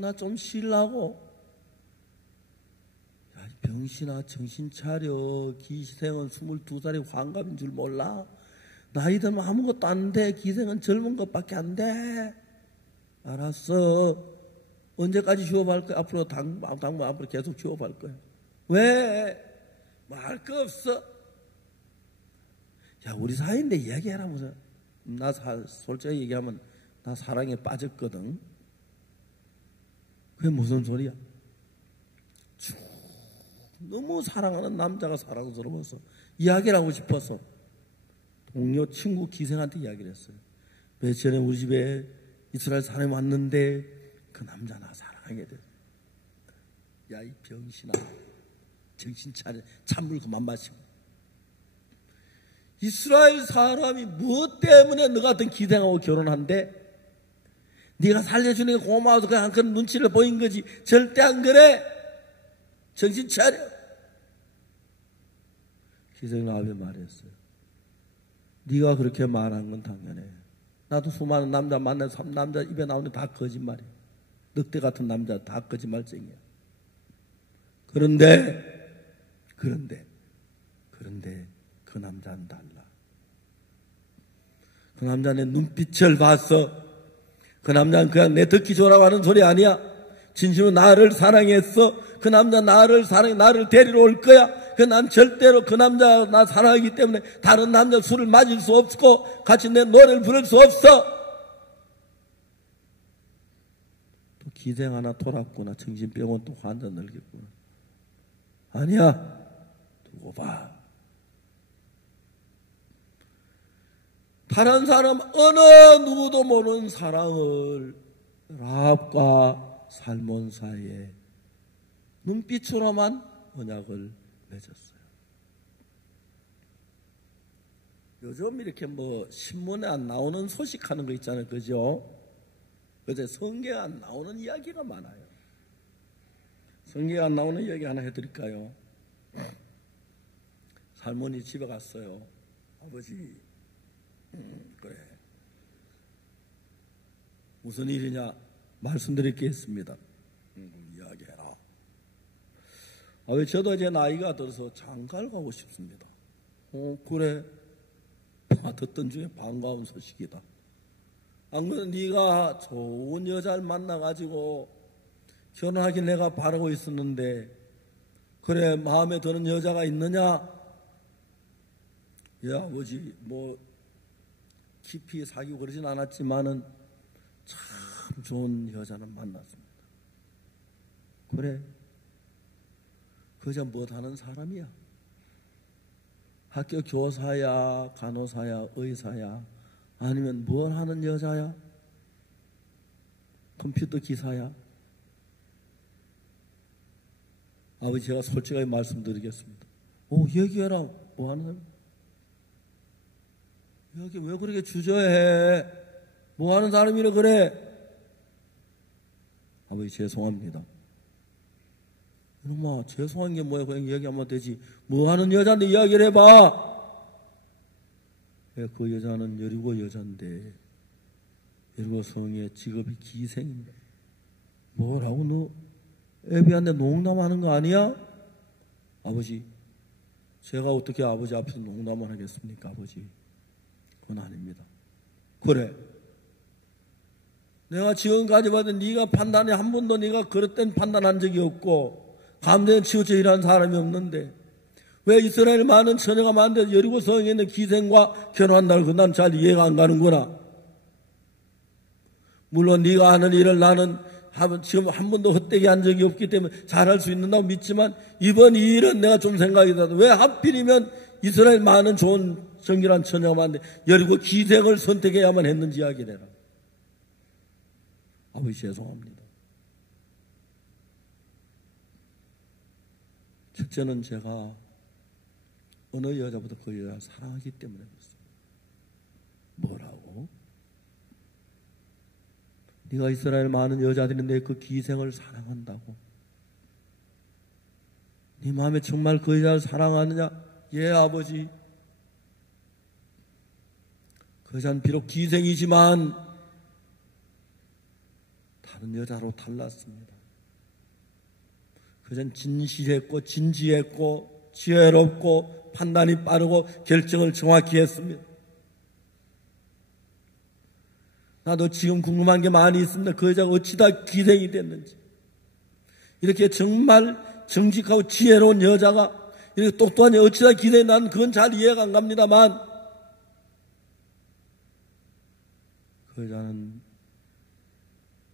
나 좀 쉬려고. 야 병신아 정신 차려. 기생은 22살이 환갑인 줄 몰라? 나이 들면 아무것도 안 돼. 기생은 젊은 것밖에 안 돼. 알았어. 언제까지 휴업할 거야? 앞으로 당분 앞으로 계속 휴업할 거야. 왜? 말 거 없어. 야 우리 사이인데 이야기해라 무슨. 나 솔직히 얘기하면 나 사랑에 빠졌거든. 그게 무슨 소리야? 너무 사랑하는 남자가 사랑스러워서 이야기를 하고 싶어서 동료 친구 기생한테 이야기를 했어요. 며칠 전에 우리 집에 이스라엘 사람이 왔는데 그 남자 나 사랑하게 돼. 야 이 병신아 정신 차려. 찬물 그만 마시고. 이스라엘 사람이 무엇 때문에 너 같은 기생하고 결혼한대? 네가 살려주는 게 고마워서 그냥 그런 눈치를 보인 거지. 절대 안 그래. 정신 차려. 기생나합이 말했어요. 네가 그렇게 말한 건 당연해. 나도 수많은 남자 만나서 남자 입에 나오는 다 거짓말이야. 늑대 같은 남자 다 거짓말쟁이야. 그런데 그 남자는 달라. 그 남자는 눈빛을 봤어. 그 남자는 그냥 내 듣기 좋으라고 하는 소리 아니야. 진심으로 나를 사랑했어. 그 남자 나를 사랑해. 나를 데리러 올 거야. 난 절대로 그 남자 나 사랑하기 때문에 다른 남자 술을 마실 수 없고 같이 내 노래를 부를 수 없어. 또 기생 하나 돌았구나. 정신병원 또 환자 늘겠구나. 아니야. 두고 봐. 다른 사람 어느 누구도 모르는 사랑을 라합과 살몬 사이에 눈빛으로만 언약을 맺었어요. 요즘 이렇게 신문에 안 나오는 소식 하는 거 있잖아요. 그죠? 그제 성경에 안 나오는 이야기가 많아요. 성경에 안 나오는 이야기 하나 해드릴까요? 살몬이 집에 갔어요. 아버지 그래 무슨 일이냐 말씀드리겠습니다. 이야기해라. 왜 저도 이제 나이가 들어서 장가를 가고 싶습니다. 그래 듣던 중에 반가운 소식이다. 안 그래도 네가 좋은 여자를 만나가지고 결혼하기 내가 바라고 있었는데 그래 마음에 드는 여자가 있느냐? 예 아버지 깊이 사귀고 그러진 않았지만은 참 좋은 여자는 만났습니다. 그래 그저 못하는 사람이야. 학교 교사야 간호사야 의사야 아니면 뭘 하는 여자야? 컴퓨터 기사야? 아버지 제가 솔직하게 말씀드리겠습니다. 얘기해라. 뭐 하는 사람? 여기 왜 그렇게 주저해? 뭐 하는 사람이라 그래? 아버지 죄송합니다. 이놈아 죄송한 게 뭐야? 그냥 이야기하면 되지. 뭐 하는 여자인데 이야기를 해봐. 그 여자는 여리고 여자인데 여리고 성의 직업이 기생인데 뭐라고 너 애비한테 농담하는 거 아니야? 아버지 제가 어떻게 아버지 앞에서 농담을 하겠습니까? 아버지 그건 아닙니다. 그래 내가 지금까지 받은 네가 판단에 한 번도 네가 그릇된 판단한 적이 없고 감대에 치우쳐 일하는 사람이 없는데 왜 이스라엘 많은 처녀가 많은데 여리고 성에 있는 기생과 결혼한다는 거 난 잘 이해가 안 가는구나. 물론 네가 하는 일을 나는 지금 한 번도 헛되게 한 적이 없기 때문에 잘할 수 있는다고 믿지만 이번 이 일은 내가 좀 생각이 나도 왜 하필이면 이스라엘 많은 좋은 정결한 처녀가 많은데 여리고 기생을 선택해야만 했는지 이야기를 해라. 아버지 죄송합니다. 첫째는 제가 어느 여자보다 그 여자를 사랑하기 때문에 그렇습니다. 뭐라고? 네가 이스라엘 많은 여자들이 내 그 기생을 사랑한다고? 네 마음에 정말 그 여자를 사랑하느냐? 예, 아버지. 그 여자는 비록 기생이지만 다른 여자로 달랐습니다. 그 여자는 진실했고 진지했고 지혜롭고 판단이 빠르고 결정을 정확히 했습니다. 나도 지금 궁금한 게 많이 있습니다. 그 여자가 어찌다 기생이 됐는지. 이렇게 정말 정직하고 지혜로운 여자가 이렇게 똑똑한 여자 어찌다 기생이 나는 그건 잘 이해가 안 갑니다만 그 여자는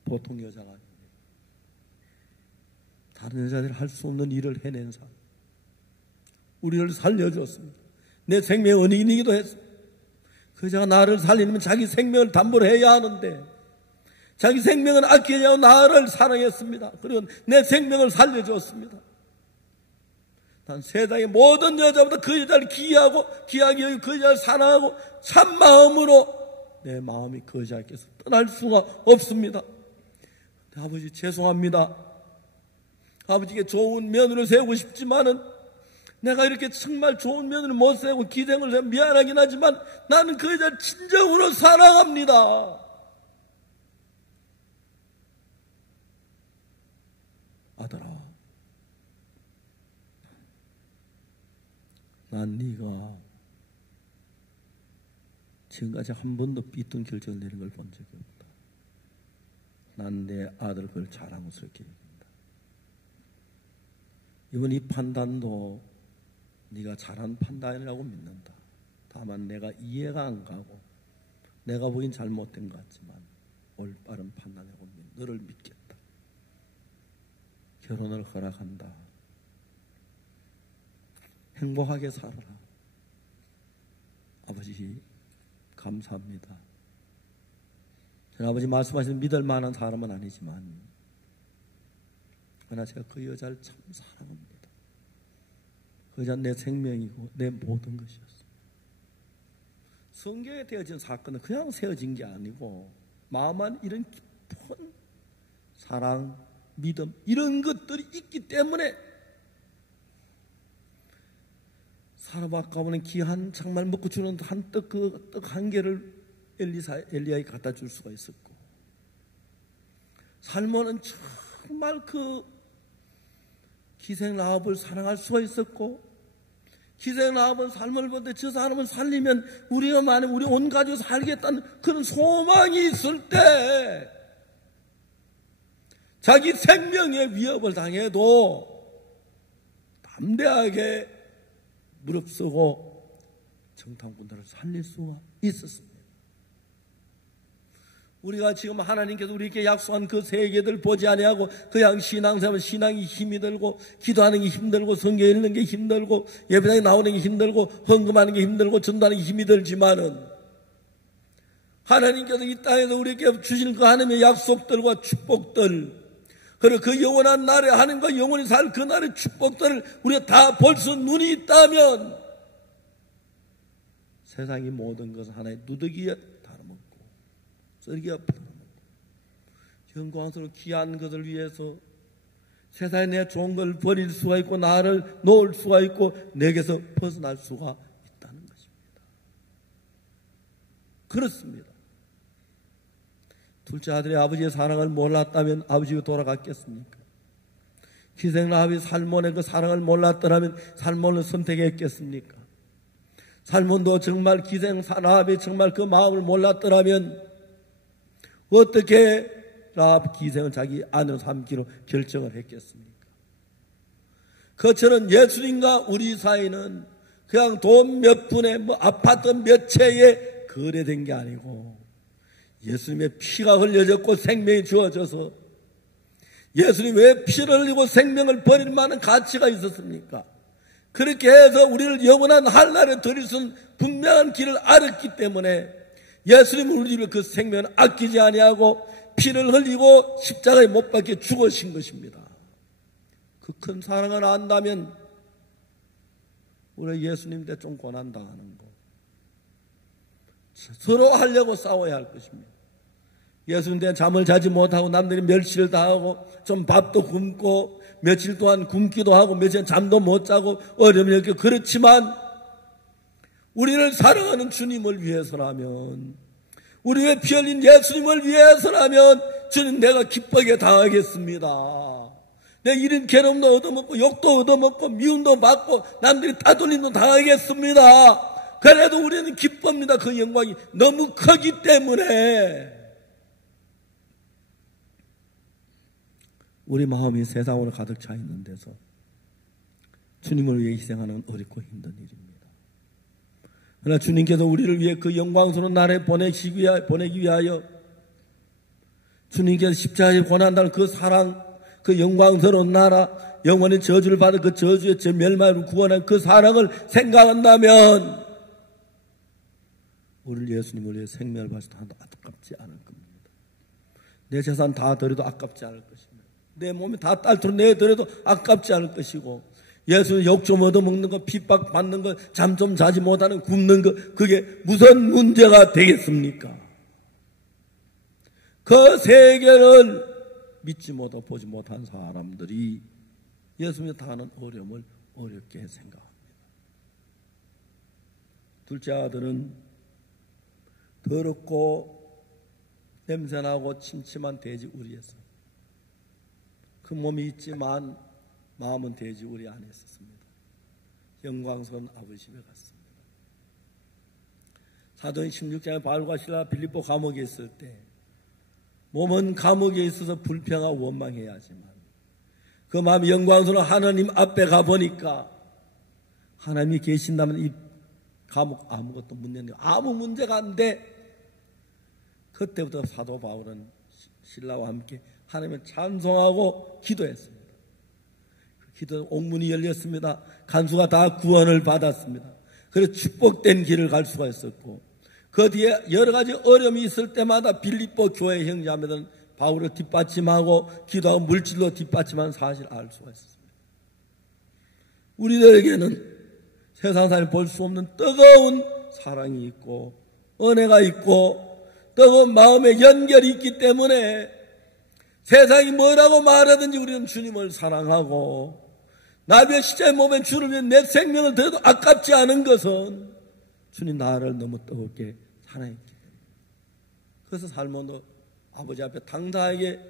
보통 여자가 아닙니다. 다른 여자들이 할 수 없는 일을 해낸 사람. 우리를 살려줬습니다. 내 생명의 은인이기도 했습니다. 그 여자가 나를 살리면 자기 생명을 담보로 해야 하는데 자기 생명은 아끼지 않고 나를 사랑했습니다. 그리고 내 생명을 살려줬습니다. 난 세상의 모든 여자보다 그 여자를 귀하게 여기고 그 여자를 사랑하고 참 마음으로 내 마음이 그 여자께서 떠날 수가 없습니다. 아버지 죄송합니다. 아버지께 좋은 며느리를 세우고 싶지만은 내가 이렇게 정말 좋은 며느리를 못 세우고 기생을 세우고 미안하긴 하지만 나는 그 여자를 진정으로 사랑합니다. 아들아, 난 네가 지금까지 한 번도 삐뚤 결정을 내린 걸 본 적이 없다. 난 내 아들 그걸 자랑스럽게 여긴다. 이번 이 판단도 네가 잘한 판단이라고 믿는다. 다만 내가 이해가 안 가고 내가 보기엔 잘못된 것 같지만 올바른 판단이라고 너를 믿겠다. 결혼을 허락한다. 행복하게 살아라. 아버지 감사합니다. 저는 아버지 말씀하신 믿을 만한 사람은 아니지만 그러나 제가 그 여자를 참 사랑합니다. 그 여자는 내 생명이고 내 모든 것이었습니다. 성경에 되어진 사건은 그냥 세워진 게 아니고 마음 안 이런 깊은 사랑, 믿음 이런 것들이 있기 때문에 사람 아까 보는 귀한 정말 먹고 주는 한 떡 그 떡 한 개를 엘리야에게 갖다 줄 수가 있었고 살몬은 정말 그 기생 라합을 사랑할 수가 있었고 기생 라합은 살몬을 보는데 저 사람을 살리면 우리가 만약 우리 온 가족이 살겠다는 그런 소망이 있을 때 자기 생명의 위협을 당해도 담대하게 무릅쓰고 정탐꾼들을 살릴 수가 있었습니다. 우리가 지금 하나님께서 우리에게 약속한 그 세계들 보지 아니하고 그냥 신앙생활 신앙이 힘이 들고 기도하는 게 힘들고 성경 읽는 게 힘들고 예배당에 나오는 게 힘들고 헌금하는 게 힘들고 전도하는 게 힘이 들지만은 하나님께서 이 땅에서 우리에게 주신 그 하나님의 약속들과 축복들 그리고 그 영원한 날에 하나님과 영원히 살 그 날의 축복들을 우리가 다 볼 수 있는 눈이 있다면 세상의 모든 것은 하나의 누더기에 다름없고 쓰레기가 다름없고 영광스러운 귀한 것을 위해서 세상에 내 좋은 걸 버릴 수가 있고 나를 놓을 수가 있고 내게서 벗어날 수가 있다는 것입니다. 그렇습니다. 둘째 아들이 아버지의 사랑을 몰랐다면 아버지가 돌아갔겠습니까? 기생 라합이 살몬의 그 사랑을 몰랐더라면 살몬을 선택했겠습니까? 살몬도 정말 기생 라합이 정말 그 마음을 몰랐더라면 어떻게 라합 기생을 자기 아내로 삼기로 결정을 했겠습니까? 그처럼 예수님과 우리 사이는 그냥 돈 몇 푼에 아파트 몇 채에 거래된 게 아니고 예수님의 피가 흘려졌고 생명이 주어져서 예수님 왜 피를 흘리고 생명을 버릴 만한 가치가 있었습니까? 그렇게 해서 우리를 영원한 한날에 드릴 수 있는 분명한 길을 알았기 때문에 예수님 우리를 그 생명을 아끼지 아니하고 피를 흘리고 십자가에 못 박혀 죽으신 것입니다. 그 큰 사랑을 안다면 우리 예수님한테 좀 고난당하는 거 서로 하려고 싸워야 할 것입니다. 예수님께 잠을 자지 못하고 남들이 멸시를 당하고 좀 밥도 굶고 며칠 동안 굶기도 하고 며칠 잠도 못 자고 어려움을 겪고 그렇지만 우리를 사랑하는 주님을 위해서라면 우리의 피 흘린 예수님을 위해서라면 주님 내가 기쁘게 당하겠습니다. 내 이런 괴로움도 얻어먹고 욕도 얻어먹고 미움도 받고 남들이 따돌림도 당하겠습니다. 그래도 우리는 기쁩니다. 그 영광이 너무 크기 때문에 우리 마음이 세상으로 가득 차 있는 데서 주님을 위해 희생하는 어렵고 힘든 일입니다. 그러나 주님께서 우리를 위해 그 영광스러운 나라에 보내기 위하여 주님께서 십자가에 고난당한 그 사랑, 그 영광스러운 나라, 영원히 저주를 받은 그 저주의 멸망을 구원한 그 사랑을 생각한다면 우리를 예수님을 위해 생명을 바쳐도 하나도 아깝지 않을 겁니다. 내 재산 다 드려도 아깝지 않을 것입니다. 내 몸이 다 딸토로 내드려도 아깝지 않을 것이고 예수 욕 좀 얻어먹는 거, 핍박받는 거, 잠 좀 자지 못하는 굶는 거, 그게 무슨 문제가 되겠습니까? 그 세계를 믿지 못하고 보지 못한 사람들이 예수님이 당하는 어려움을 어렵게 생각합니다. 둘째 아들은 더럽고 냄새나고 침침한 돼지 우리에서 그 몸이 있지만 마음은 돼지 우리 안에 있었습니다. 영광스러운 아버지 집에 갔습니다. 사도행 16장에 바울과 실라 빌립보 감옥에 있을 때 몸은 감옥에 있어서 불평하고 원망해야 하지만 그 마음이 영광스러운 하나님 앞에 가보니까 하나님이 계신다면 이 감옥 아무것도 문제는 아무 문제가 안 돼. 그때부터 사도 바울은 신라와 함께 하나님을 찬송하고 기도했습니다. 그 기도 옥문이 열렸습니다. 간수가 다 구원을 받았습니다. 그래서 축복된 길을 갈 수가 있었고 그 뒤에 여러 가지 어려움이 있을 때마다 빌립보 교회 형제자매들은 바울을 뒷받침하고 기도하고 물질로 뒷받침한 사실을 알 수가 있었습니다. 우리들에게는 세상사를 볼 수 없는 뜨거운 사랑이 있고 은혜가 있고 뜨거운 마음의 연결이 있기 때문에 세상이 뭐라고 말하든지 우리는 주님을 사랑하고 나비의 시자의 몸에 주를 위해 내 생명을 드려도 아깝지 않은 것은 주님 나를 너무 뜨겁게 사랑했기 때문에 그래서 살몬도 아버지 앞에 당당하게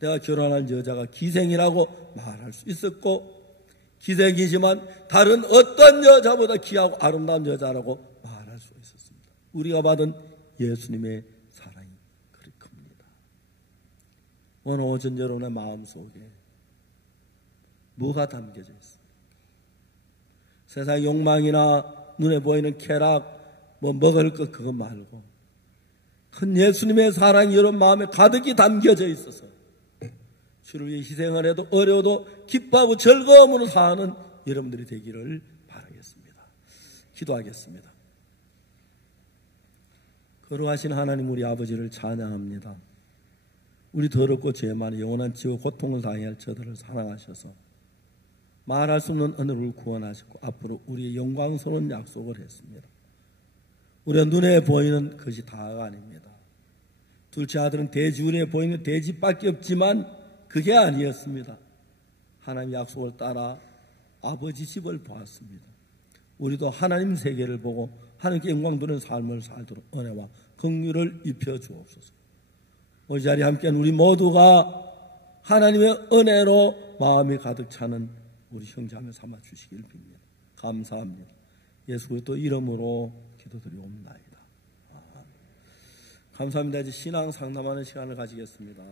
내가 결혼할 여자가 기생이라고 말할 수 있었고 기생이지만 다른 어떤 여자보다 귀하고 아름다운 여자라고 말할 수 있었습니다. 우리가 받은 예수님의 사랑이 그리 큽니다. 오늘 오전 여러분의 마음속에 뭐가 담겨져 있습니까? 세상 욕망이나 눈에 보이는 쾌락, 먹을 것 그거 말고 큰 예수님의 사랑이 여러분 마음에 가득히 담겨져 있어서 주를 위해 희생을 해도 어려워도 기뻐하고 즐거움으로 사는 여러분들이 되기를 바라겠습니다. 기도하겠습니다. 거룩하신 하나님 우리 아버지를 찬양합니다. 우리 더럽고 죄 많은 영원한 지옥 고통을 당해야 할 저들을 사랑하셔서 말할 수 없는 은혜를 구원하셨고 앞으로 우리의 영광스러운 약속을 했습니다. 우리가 눈에 보이는 것이 다가 아닙니다. 둘째 아들은 돼지 눈에 보이는 돼지밖에 없지만 그게 아니었습니다. 하나님 약속을 따라 아버지 집을 보았습니다. 우리도 하나님 세계를 보고 하나님께 영광 돌리는 삶을 살도록 은혜와 긍휼을 입혀 주옵소서. 이 자리에 함께한 우리 모두가 하나님의 은혜로 마음이 가득 차는 우리 형제자매 삼아 주시길 빕니다. 감사합니다. 예수 그리스도 이름으로 기도드리옵나이다. 감사합니다. 이제 신앙 상담하는 시간을 가지겠습니다.